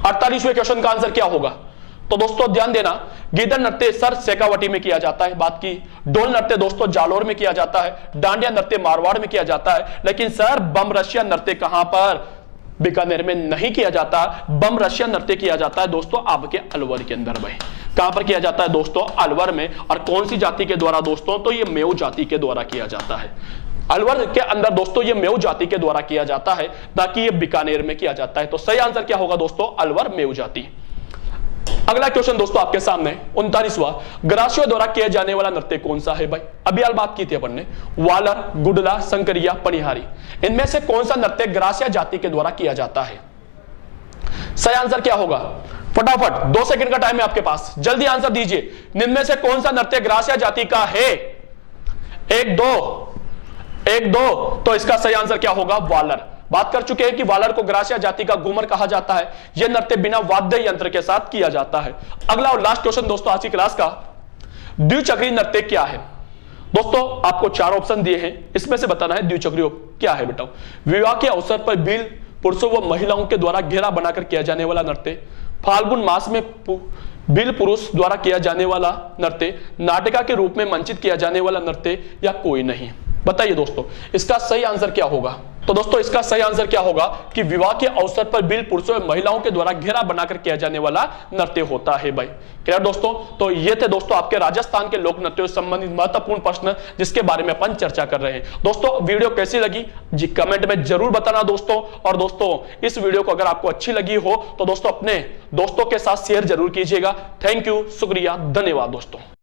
48वें क्वेश्चन का आंसर क्या होगा? तो दोस्तों ध्यान देना, गिदड़ नृत्य सर शेखावटी में किया जाता है, बात की। ढोल नृत्य दोस्तों जालोर में किया जाता है, डांडिया नृत्य मारवाड़ में किया जाता है, लेकिन सर बम रसिया नृत्य कहां पर? बीकानेर में नहीं किया जाता। बम रसिया नृत्य किया जाता है दोस्तों आपके अलवर के अंदर भाई। कहां पर किया जाता है दोस्तों? अलवर में। और कौन सी जाति के द्वारा दोस्तों? तो ये मेव जाति के द्वारा किया जाता है। अलवर के अंदर दोस्तों ये मेव जाति के द्वारा किया जाता है, ना कि ये बीकानेर में किया जाता है। तो सही आंसर क्या होगा दोस्तों? अलवर मेव जाति। अगला क्वेश्चन दोस्तों आपके सामने 39वां, ग्रासियों द्वारा किया जाने वाला नृत्य कौन सा है भाई? अभी यार बात की थी अपन ने, वालर, गुडला, संकरिया, पनिहारी। इनमें से कौन सा नृत्य ग्रासिया जाति के द्वारा किया जाता है? सही आंसर क्या होगा? फटाफट 2 सेकंड का टाइम है आपके पास, जल्दी आंसर दीजिए। इनमें से कौन सा नृत्य ग्रासिया जाति का है? 1 2 तो इसका सही आंसर क्या होगा? वालर। बात कर चुके हैं कि वालर को ग्रासिया जाति का घूमर कहा जाता है। यह नृत्य बिना वाद्य यंत्र के साथ किया जाता है। अगला और लास्ट क्वेश्चन दोस्तों आज की क्लास का, द्विचक्री नृत्य क्या है? दोस्तों आपको 4 ऑप्शन दिए हैं, इसमें से बताना है द्विचक्री क्या है बेटा। विवाह के अवसर पर बील पुरुषों व महिलाओं के द्वारा घेरा बनाकर किया जाने वाला नृत्य, फाल्गुन मास में बील पुरुष द्वारा किया जाने वाला नृत्य, नाटिका के रूप में मंचित किया जाने वाला नृत्य या कोई नहीं? बताइए दोस्तों इसका सही आंसर क्या होगा? तो दोस्तों इसका सही आंसर क्या होगा कि विवाह के अवसर पर बील पुरुषों एवं महिलाओं के द्वारा घेरा बनाकर किया जाने वाला नृत्य होता है भाई। क्लियर दोस्तों? तो ये थे दोस्तों आपके राजस्थान के लोक नृत्यों से संबंधित महत्वपूर्ण प्रश्न जिसके बारे में अपन चर्चा कर रहे हैं। दोस्तों वीडियो कैसी लगी जी कमेंट में जरूर बताना दोस्तों। और दोस्तों इस वीडियो को अगर आपको अच्छी लगी हो तो दोस्तों अपने दोस्तों के साथ शेयर जरूर कीजिएगा। थैंक यू, शुक्रिया, धन्यवाद दोस्तों।